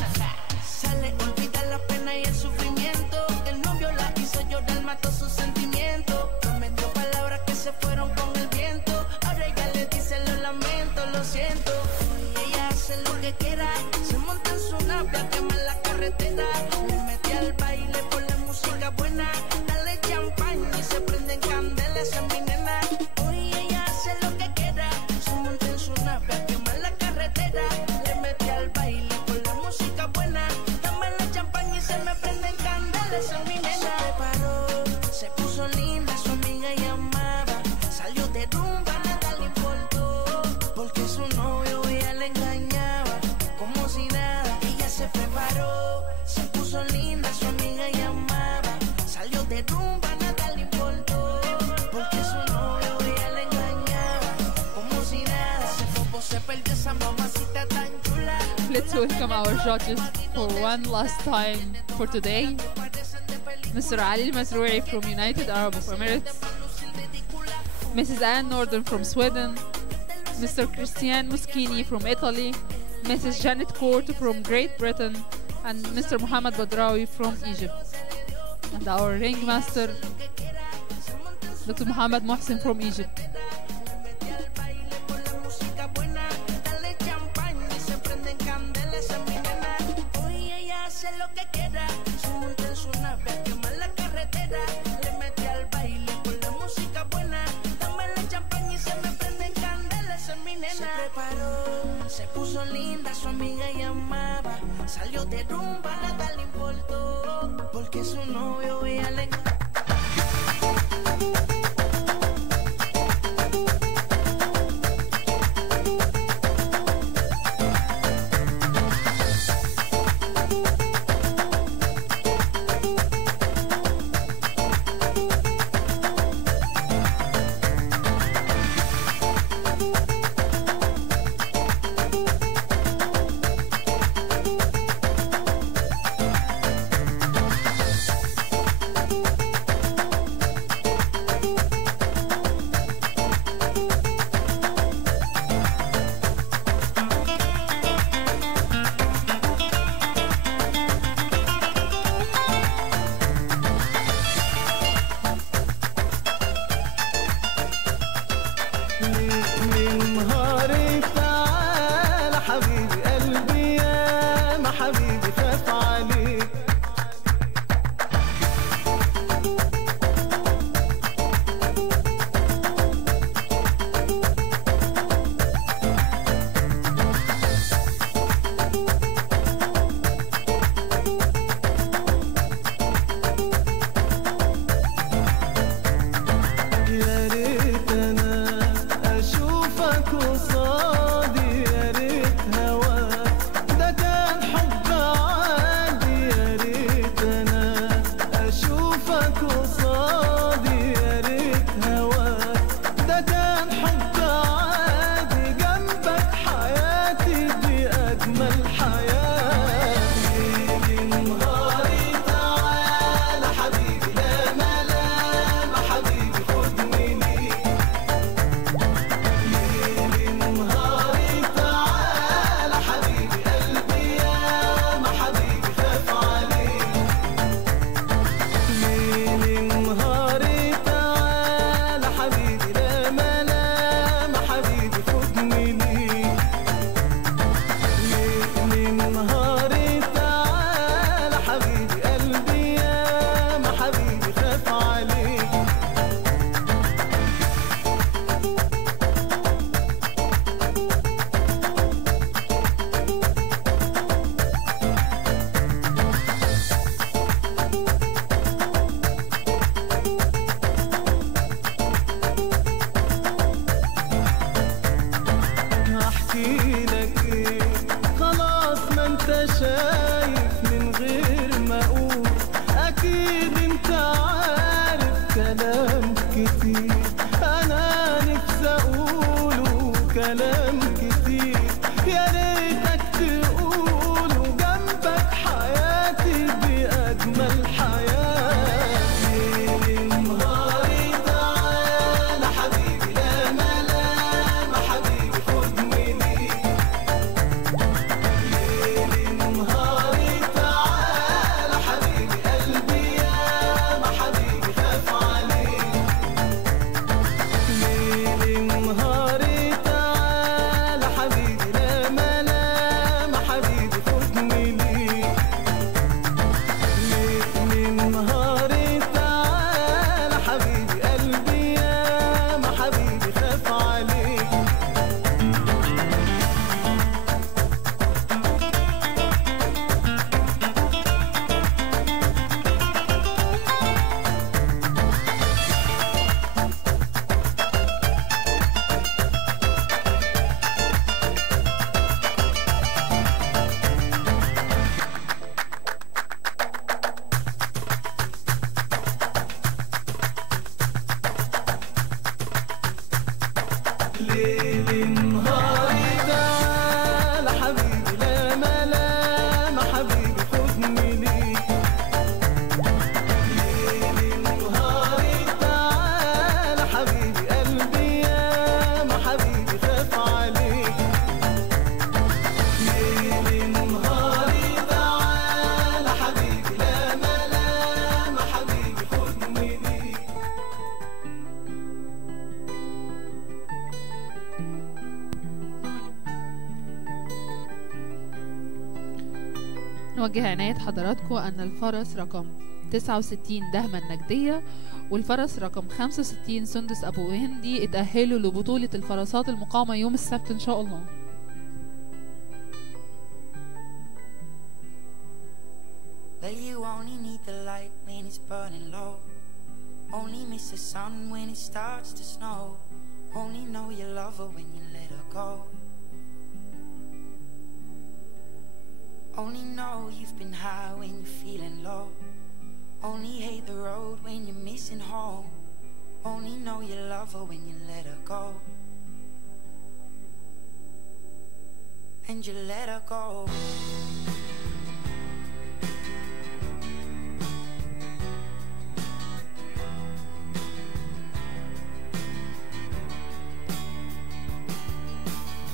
Sale, olvida la pena y el sufrimiento, que el novio la hizo llorar, mató sus sentimientos, prometió palabras que se fueron con el viento, ahora ella le dice lo lamento, lo siento. Y ella hace lo que quiera, se monta en su nave a quemar la carretera, le mete al baile por la música buena, dale champaña y se prenden candelas, esa es mi nena. Hoy ella hace lo que quiera, se monta en su nave a quemar la carretera, le mete al baile por la música buena, dame la champaña y se me prenden candelas, esa es mi nena. Se preparó, se puso linda, su amiga llamaba, salió de rumba, nada le importó, porque su novio ella le engañaba, como si nada. Ella se preparó, se puso linda, su amiga llamaba, salió de rumba, nada le importó, porque su novio ella le engañaba, como si nada. Se fue, se perdió esa mamacita tan chula. Let's welcome our judges for one last time for today. Mr. Ali Al-Mazroui from United Arab Emirates, Mrs. Anne Norden from Sweden, Mr. Christian Muschini from Italy, Mrs. Janet Court from Great Britain, and Mr. Muhammad Badrawi from Egypt. And our ringmaster, Dr. Muhammad Mohsen from Egypt. Se puso linda, su amiga llamaba, salió de rumba, nada le importó, porque su novio ella le كلام كتير أنا كلام كتير يا ريتك تقول وجنبك حياتي بأجمل حياة. ليل نهاري تعالى حبيبي لا ملام حبيبي خدني ليك. ليل نهاري تعالى حبيبي قلبي ياما حبيبي خاف عليك. ليل نهاري تعالى حبيبي لا ملام حبيبي خدني ليك. ليل نهاري تعالى حبيبي قلبي ياما حبيبي خاف عليك. ليل نهاري تعالى حبيبي لا ملام حبيبي خدني ليك. ليل نهاري تعالى حبيبي قلبي ياما حبيبي خاف عليك. ليل نهاري تعالى حبيبي لا ملام حبيبي خدني ليك. نوجه عناية حضراتكم أن الفرس رقم 69 دهمة النجدية والفرس رقم 65 سندس أبو هندي اتأهلوا لبطولة الفرسات المقامة يوم السبت إن شاء الله. Well, you only need the light when it's burning low. Only miss the sun when it starts to snow. Only know you love her when you let her go. Only know you've been high when you're feeling low. Only hate the road when you're missing home. Only know you love her when you let her go. And you let her go.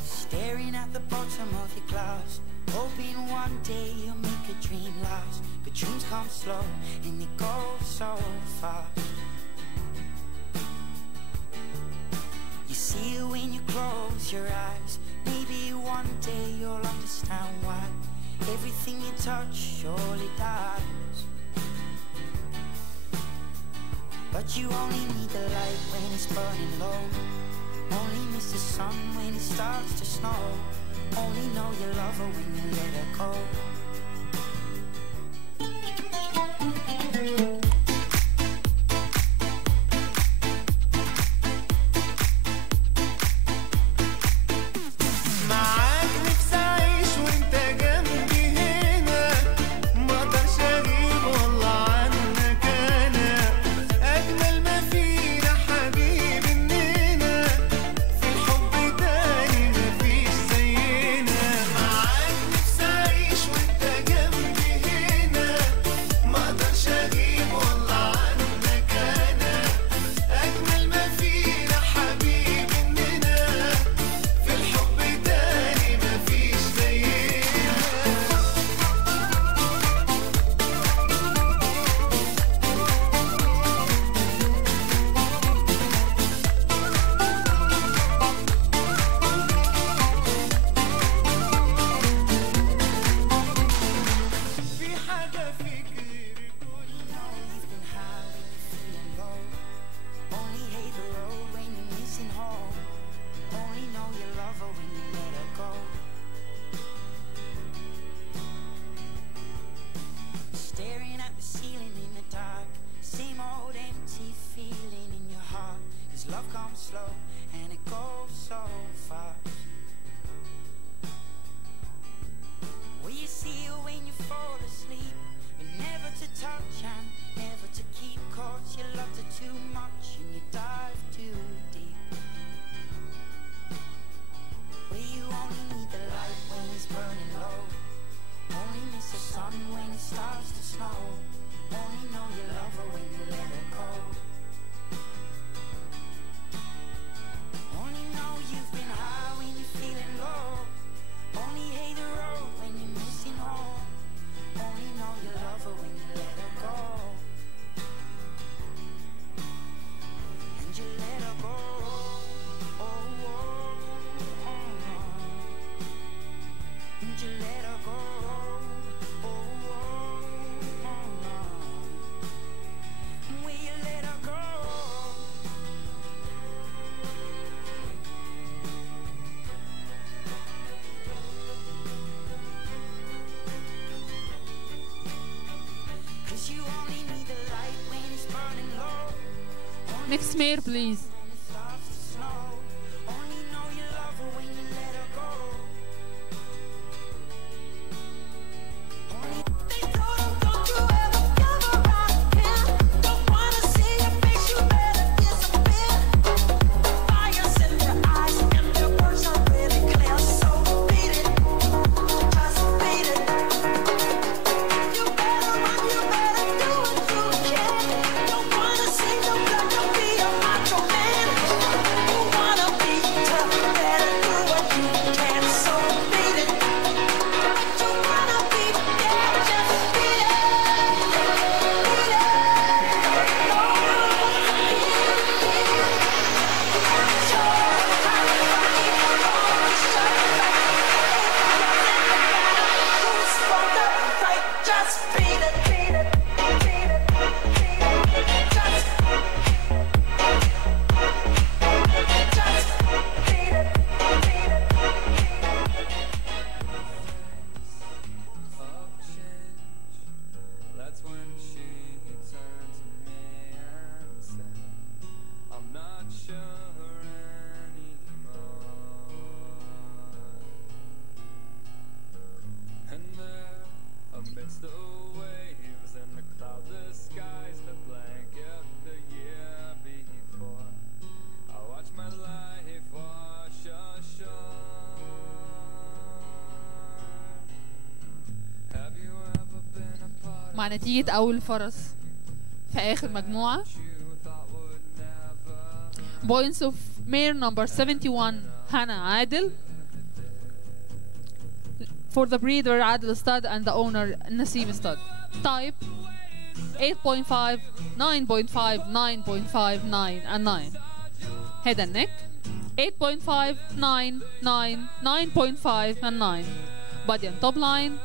Staring at the bottom of your glass, hoping one day you'll make a dream last. But dreams come slow and they go so fast. You see it when you close your eyes. Maybe one day you'll understand why everything you touch surely dies. But you only need the light when it's burning low. Only miss the sun when it starts to snow. Only know you love her when you let her go. معاك نفسي أعيش وأنت جنبي هنا، مقدرش أغيب والله عنك أنا. أجمل ما فينا حبيبي إننا في الحب تاني مفيش زينا. معاك نفسي أعيش وأنت Next mare, please. مع نتيجة أول فرس في آخر مجموعة. Points of mare number 71 هنا عادل. For the breeder عادل stud and the owner نسيم stud. Type 8.5, 9.5, 9.5, 9 and 9. Head and neck 8.5, 9, 9, 9.5 and 9. Body and top line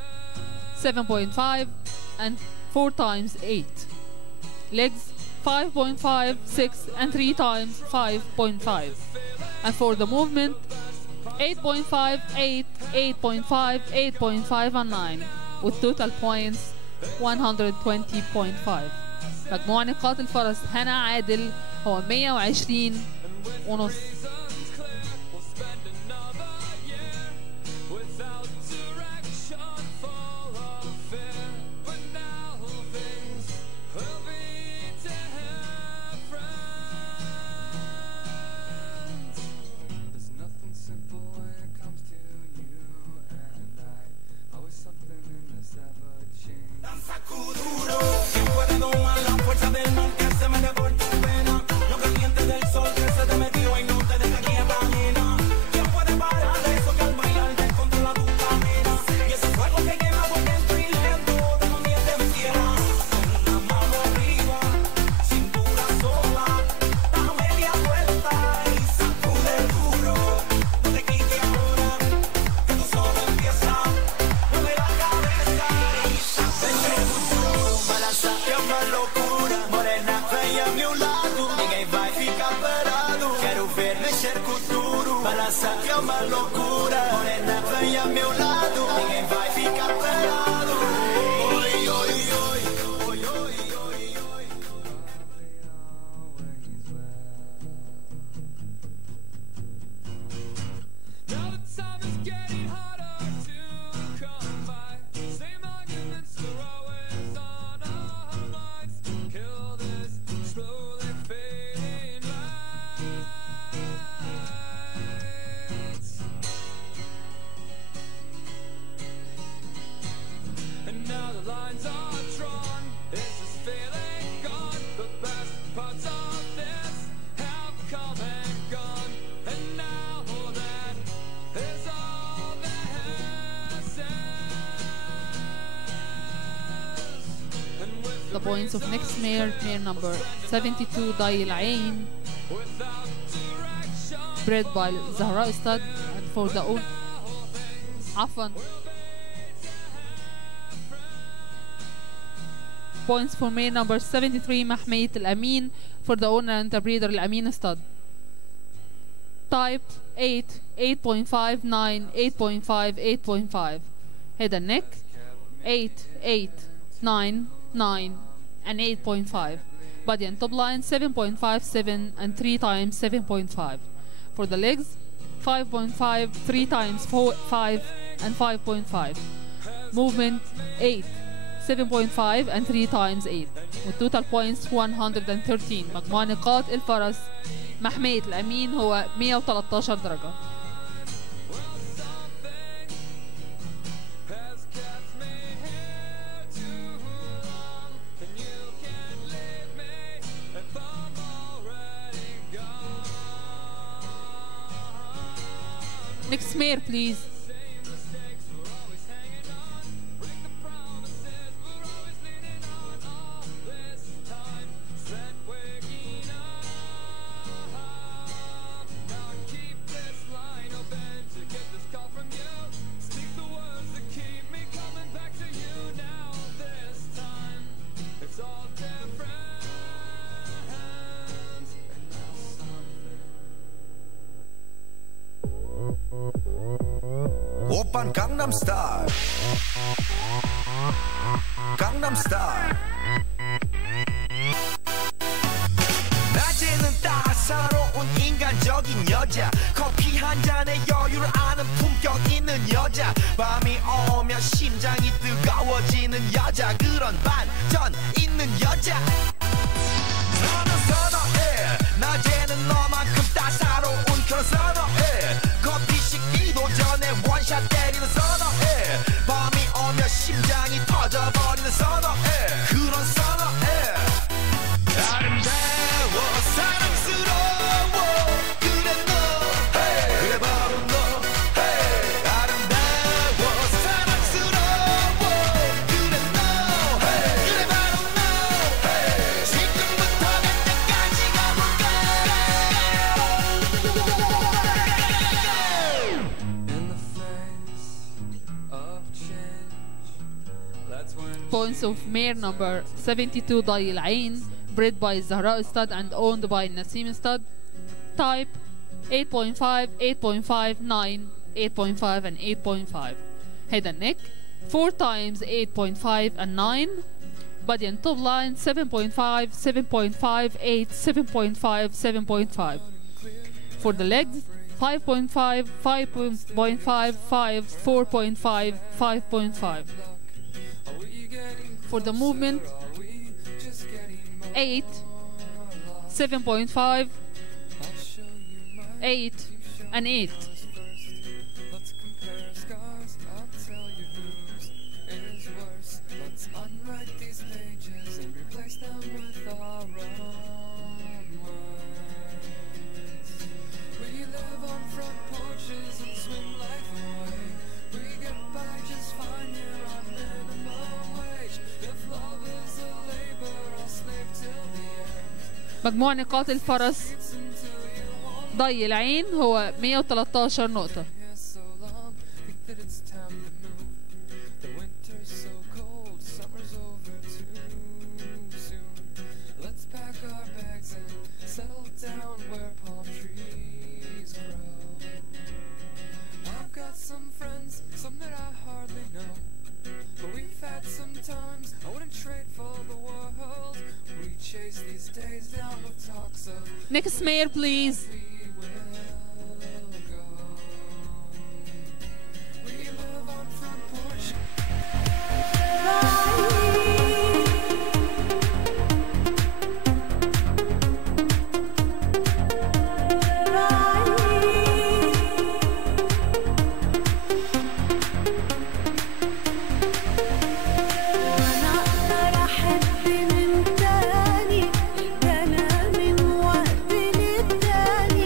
7.5 and 4 times 8. Legs 5.5, 6 and 3 times 5.5. And for the movement 8.5, 8, 8.5, 8.5 and 9 with total points 120.5. مجموع نقاط الفرس هنا عادل هو 120 ونص. The points of next mare, mare number 72 ضي العين, bred by Zahra stud and for the own عفوا. Points for mare number 73 محمية الأمين for the owner and the breeder الأمين stud. Type 8, 8.5, 9, 8.5, 8.5. Head and neck 8, 8, 9, 9 and 8.5. Body and top line 7.57 and 3 times 7.5. For the legs 5.5, 3 times 5 and 5.5. Movement 8, 7.5 and 3 times 8. with total points 113. مجموع نقاط الفرس محمية الأمين هو 113 درجة. Next mare, please. 오빤 강남스타일 강남스타일 낮에는 따사로운 인간적인 여자 커피 한 잔에 여유를 아는 품격 있는 여자 밤이 오면 심장이 뜨거워지는 여자 그런 반전 있는 여자 나는 선호해 낮에는 너만큼 따사로운 그런 선호해 커피 식기도 전에 원샷 때리는 선호해 밤이 오면 심장이 터져버리는 선호해 그런 선호해 아름다워 사랑스러워 그래 너 hey. 그래 바로 너 hey. 아름다워 사랑스러워 그래 너 hey. 그래 바로 너 hey. 지금부터 갈 때까지 가볼까 Points of mare number 72 ضي العين, bred by زهراء stud and owned by نسيم stud. Type 8.5, 8.5, 9, 8.5 and 8.5. Head and neck 4 times 8.5 and 9. Body and top line 7.5, 7.5, 8, 7.5, 7.5. For the legs 5.5, 5.5, 5, 4.5, 5.5. For the movement 8, 7.5, 8 and 8. Let's compare scars, I'll tell you whose is worse. Let's unwrite these pages and replace them with our own words. We live on front porches and swim life away. We get by just fine here on minimum wage. If love is a labor, I'll slave till the end. مجموع نقاط الفرس ضي العين هو 113 نقطة. Next mare, please. أحب من تاني ده أنا من وقت للتاني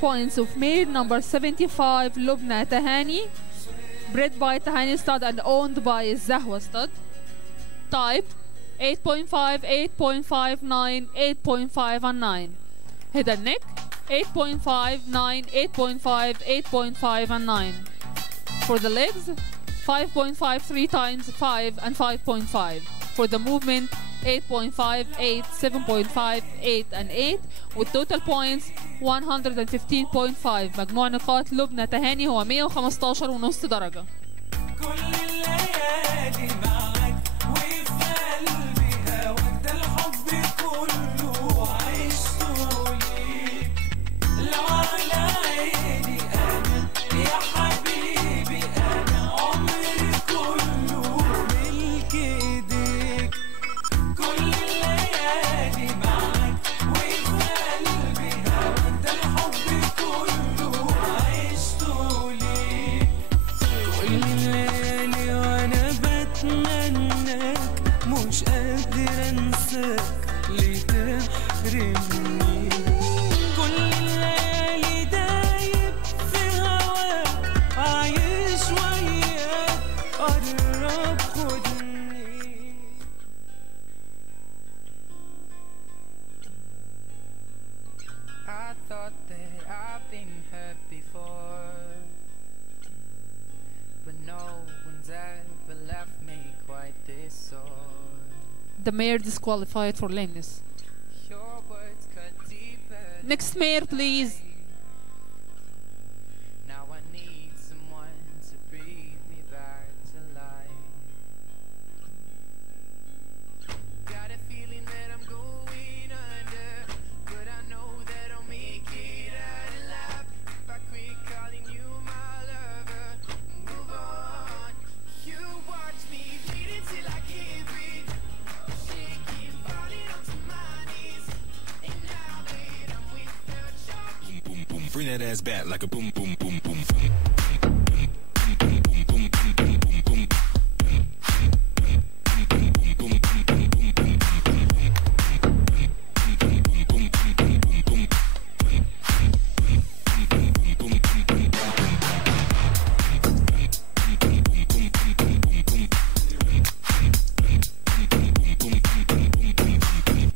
Points of male number 75 لبنى تهاني, bred by Tahani stud and owned by Zahwa stud. Type 8.5, 8.5, 9, 8.5 and 9. Head and neck 8.5, 9, 8.5, 8.5 and 9. For the legs 5.5 3 times 5 and 5.5. For the movement 8.5, 8, 7.5, 8 and 8 with total points 115.5. مجموع نقاط لبنى تهاني هو 115.5 درجة. كل الليالي معك وفي قلبي هواك ده الحب كله عشته ليك. لو على عيني أنا يا حبيبي أنا عمري كله ملك إيديك. كل الليالي معك وفي قلبي هواك ده الحب كله عشته ليك. كل الليالي وانا بتمناك مش قادر انساك ليه تحرمني. كل الليالي دايب في هواك عايش وياك قرب خدني. I thought that I've been hurt before, but no one's ever left me quite this sore. The mayor disqualified for lameness. Your words cut deeper. Next mayor please. Now I need someone to breathe me back to life. Got a feeling that I'm going under, but I know that I'll make it out alive if I quit calling you my lover. Move on. You watch me bleed until I can't breathe, shaking, falling onto my knees. And now that I'm without your Boom, boom, bring that ass back like a boom, boom, boom, boom, boom.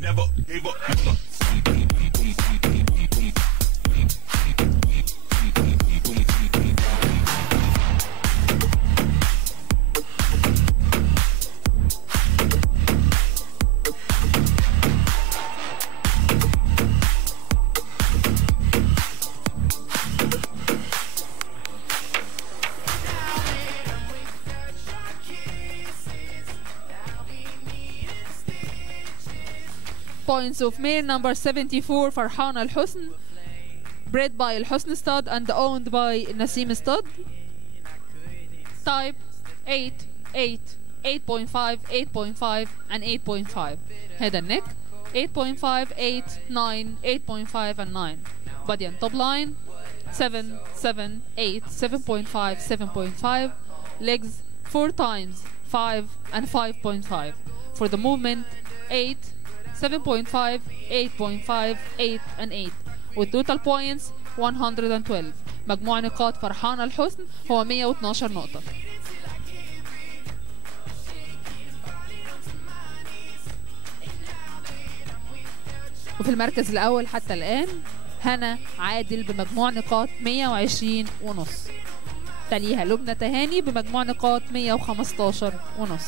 Never gave up. Points of male number 74 Farhan Al Husn, bred by Al Husn stud and owned by Nasim stud. Type 8, 8, 8.5, 8.5 and 8.5. Head and neck 8.5, 8, 9, 8.5 and 9. Body and top line 7, 7, 8, 7.5, 7.5. Legs 4 times 5 and 5.5. For the movement 8, 7.5, 8.5, 8 and 8 with total points 112. مجموع نقاط فرحان الحسن هو 112 نقطة. وفي المركز الأول حتى الآن هنا عادل بمجموع نقاط 120 ونص. تليها لبنى تهاني بمجموع نقاط 115 ونص.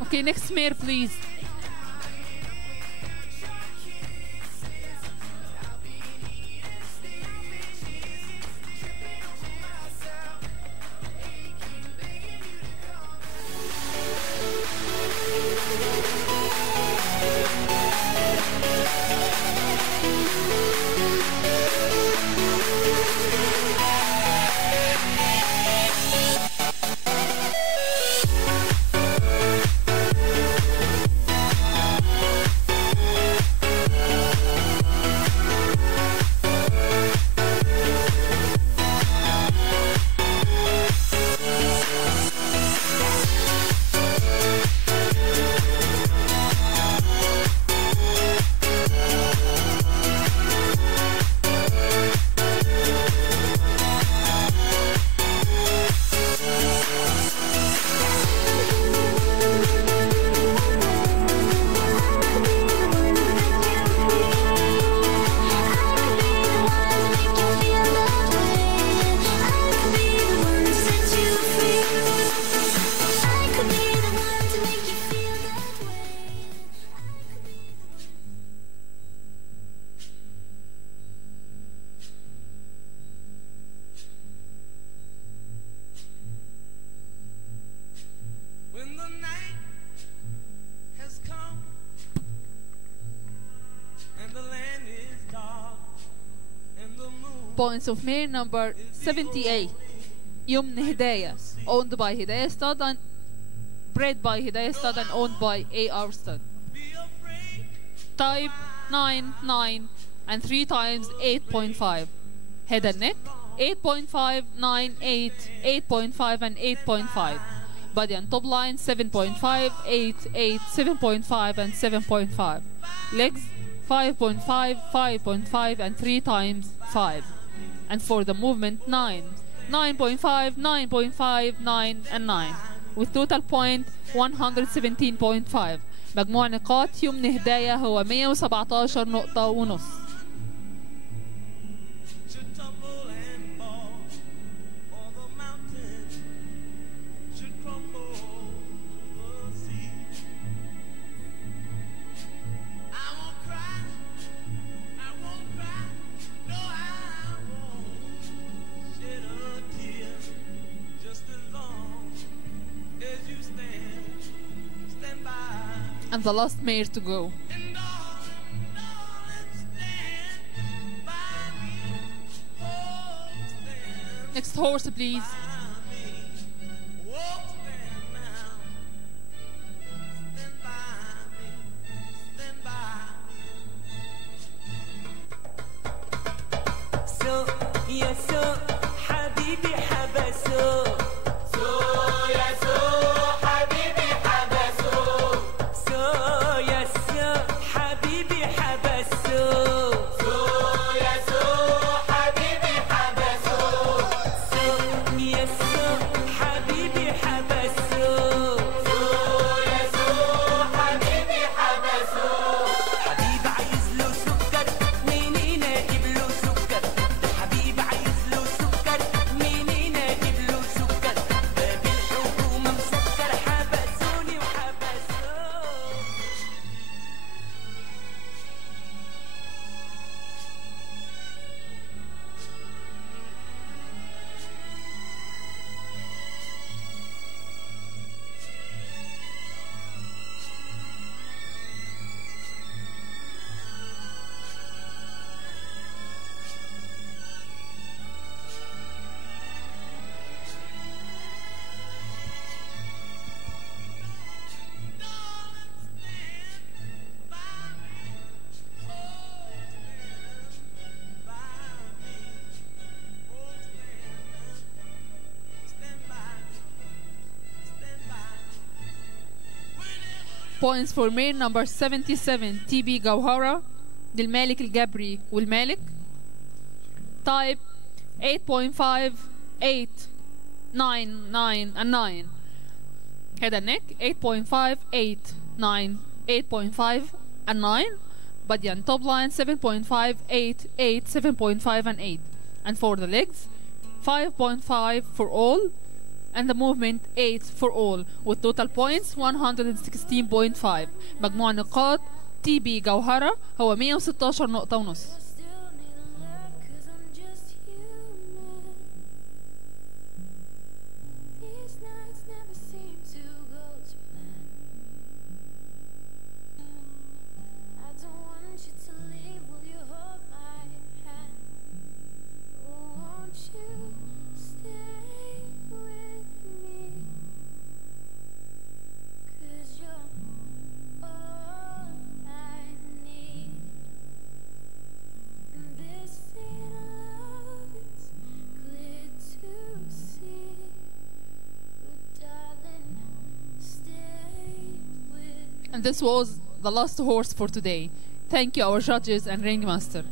Okay, next mare, please. Points of mare number 78. يمن هداية, owned by Hidayah Stud and bred by Hidayah Stud and owned by AR Stud. Type 9, 9 and 3 times 8.5. Head and neck 8.5, 9, 8, 8.5 and 8.5. Body and top line 7.5, 8, 8, 7.5 and 7.5. Legs 5.5, 5.5 and 3 times 5. And for the movement 9, 9.5, 9.5, 9 and 9. With total point 117.5. مجموع نقاط يمن هداية هو 117 نقطة ونص. And the last mare to go. Next horse, please. سو يا سو حبيبي حبسو سو يا سو حبيبي حبسو سو يا سو حبيبي حبسو سو يا سو حبيبي حبسو سو يا سو حبيبي حبسو سو يا سو حبيبي حبسو حبيب عايز له سكر منين اجيب له سكر ده حبيب عايز له سكر منين اجيب له سكر باب الحكومة مسكر حبسوني وحبسوه Points for mare number 77 TB Gauhara للمالك الجبري والمالك. Type 8.5, 8, 9, 9 and 9. Head and neck 8.5, 8, 9, 8.5 and 9. Body and top line 7.5, 8, 8, 7.5 and 8. And for the legs 5.5 for all. And the movement 8 for all with total points 116.5. مجموع نقاط تي بي جوهرة هو 116 نقطة ونص. And this was the last horse for today. Thank you our judges and ringmaster.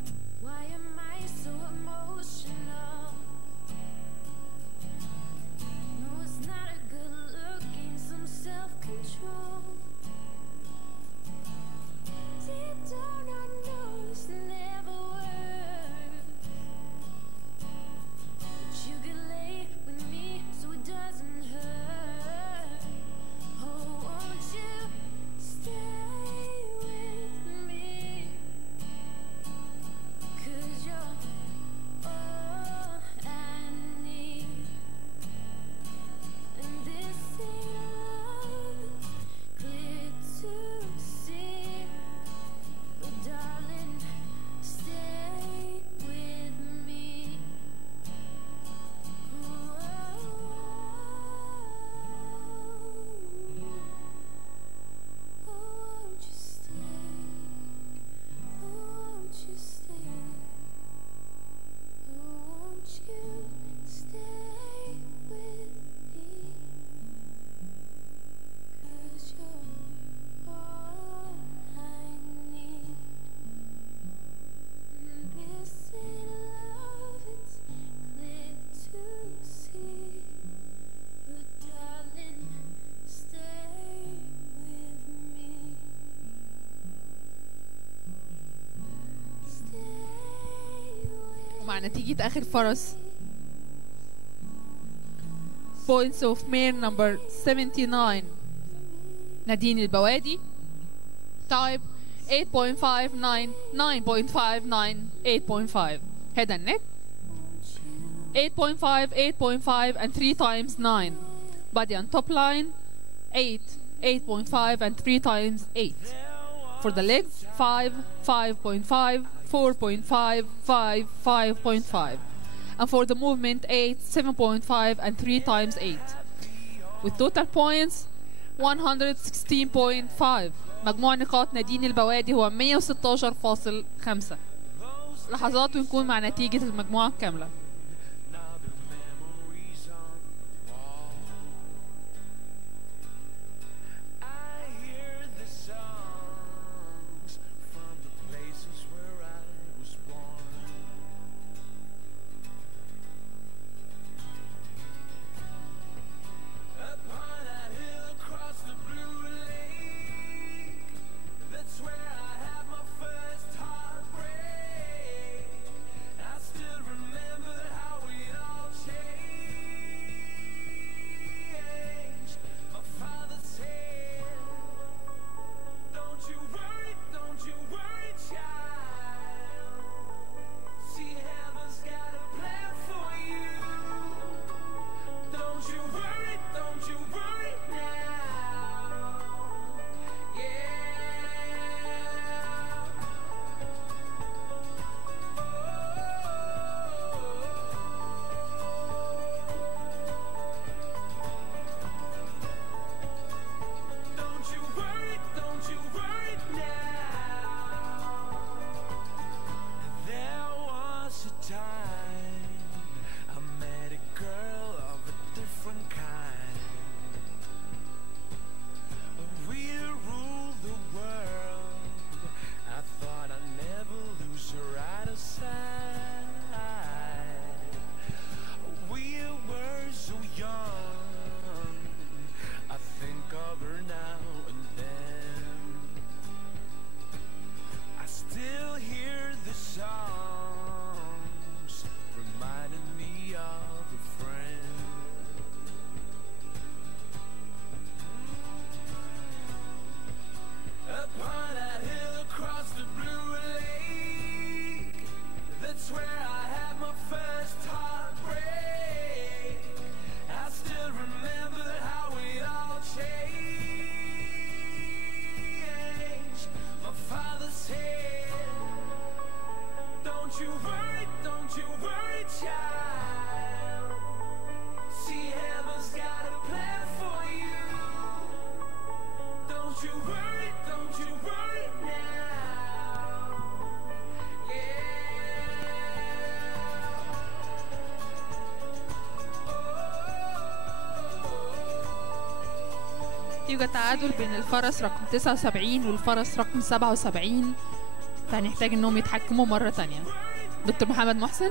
Why am I so emotional? No, it's not a good look, gain some self-control. Deep down I know this never works, but you can lay with me so it doesn't hurt. Oh, won't you stay with me? ومع نتيجة آخر فرس points of mare number 79 نادين البوادي type 8.59 9.59 8.5 head and neck 8.5 8.5 and 3 times 9 body and top line 8 8.5 and 3 times 8 for the legs 5 5.5 4.5 5 5.5 and for the movement 8 7.5 and 3 times 8 with total points 116.5 مجموع نقاط نادين البوادي هو 116.5 لحظات ونكون مع نتيجة المجموعة الكاملة. يوجد تعادل بين الفرس رقم 79 والفرس رقم 77 فهنحتاج انهم يتحكموا مرة تانية. دكتور محمد محسن.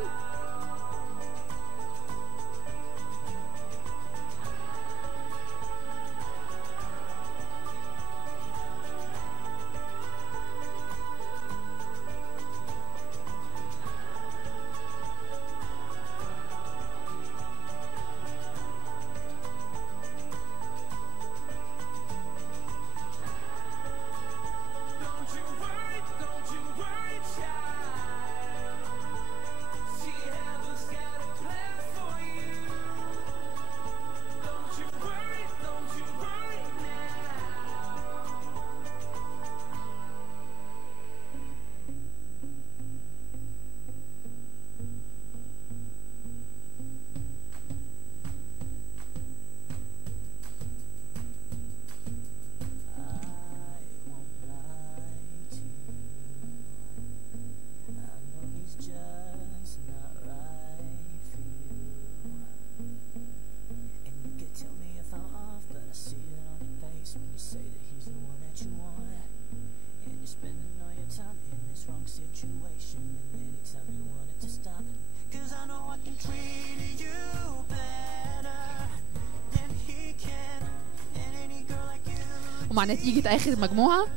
ومع نتيجة آخر مجموعة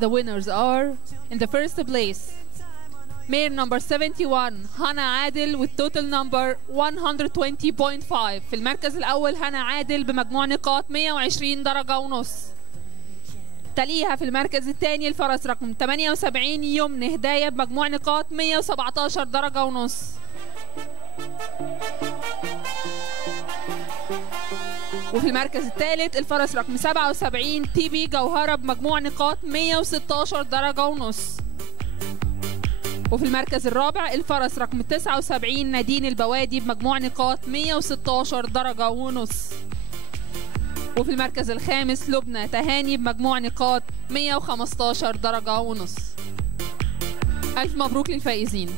The winners are in the first place Mare number 71 هنا عادل with total number 120.5. في المركز الأول هنا عادل بمجموع نقاط 120 درجة ونص. تليها في المركز الثاني الفرس رقم 78 يمن هداية بمجموع نقاط 117 درجة ونص. وفي المركز الثالث الفرس رقم 77 تي بي جوهرة بمجموع نقاط 116 درجة ونص. وفي المركز الرابع الفرس رقم 79 نادين البوادي بمجموع نقاط 116 درجة ونص. وفي المركز الخامس لبنى تهاني بمجموع نقاط 115 درجة ونص. ألف مبروك للفائزين.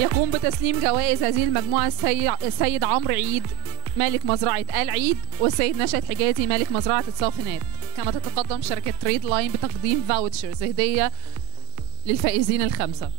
يقوم بتسليم جوائز هذه المجموعة السيد عمرو عيد مالك مزرعة آل عيد والسيد نشأت حجازي مالك مزرعة الصافنات. كما تتقدم شركة تريد لاين بتقديم فاوتشرز هدية للفائزين الخمسة.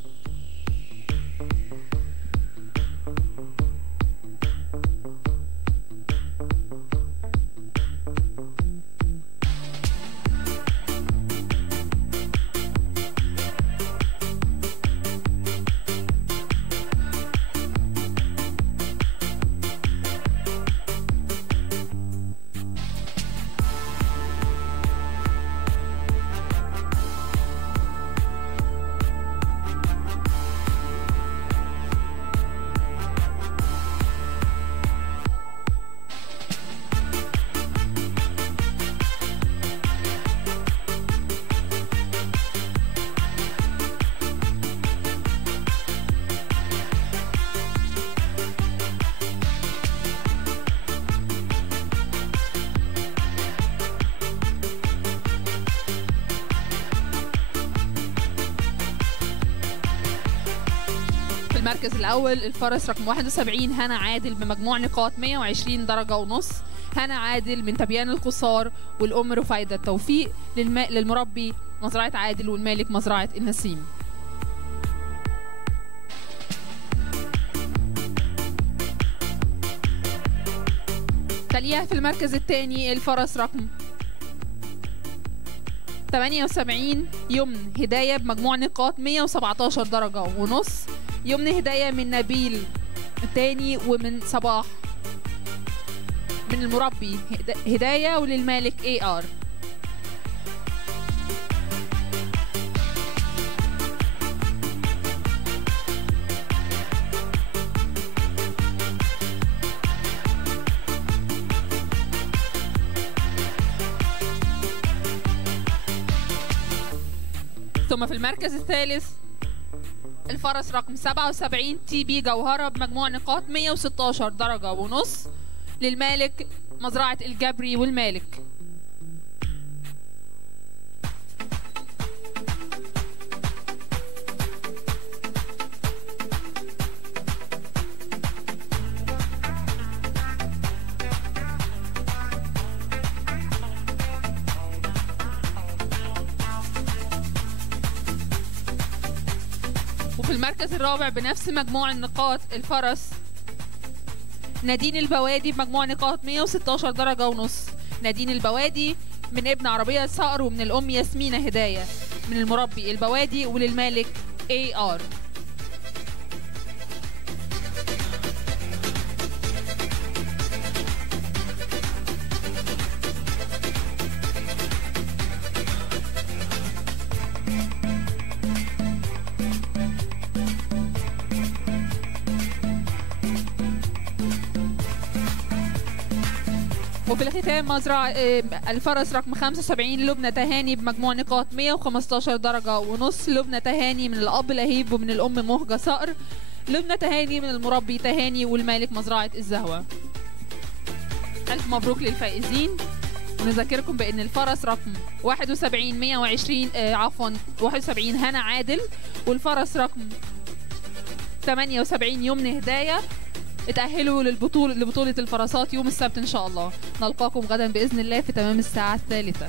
المركز الأول الفرس رقم 71 هنا عادل بمجموع نقاط 120 درجة ونص. هنا عادل من تبيان القصار والأم رفايدة توفيق للمربي مزرعة عادل والمالك مزرعة النسيم. تليها في المركز الثاني الفرس رقم 78 يمن هداية بمجموع نقاط 117 درجة ونص. يمن هداية من نبيل الثاني ومن صباح من المربي هداية وللمالك AR. ثم في المركز الثالث الفرس رقم 77 تي بي جوهرة بمجموع نقاط 116 درجة ونص للمالك مزرعة الجبري والمالك. وفي المركز الرابع بنفس مجموع النقاط الفرس نادين البوادي بمجموع نقاط 116 درجة ونص. نادين البوادي من ابن عربية صقر ومن الأم ياسمينة هداية من المربي البوادي وللمالك AR. وفي الختام مزرعة الفرس رقم 75 لبنى تهاني بمجموع نقاط 115 درجة ونص. لبنى تهاني من الأب لهيب ومن الأم مهجة صقر. لبنى تهاني من المربي تهاني والمالك مزرعة الزهوة. ألف مبروك للفائزين. ونذكركم بأن الفرس رقم 71 120 71 هنا عادل والفرس رقم 78 يمن هداية اتأهلوا لبطولة الفرسات يوم السبت إن شاء الله. نلقاكم غدا بإذن الله في تمام الساعة 3.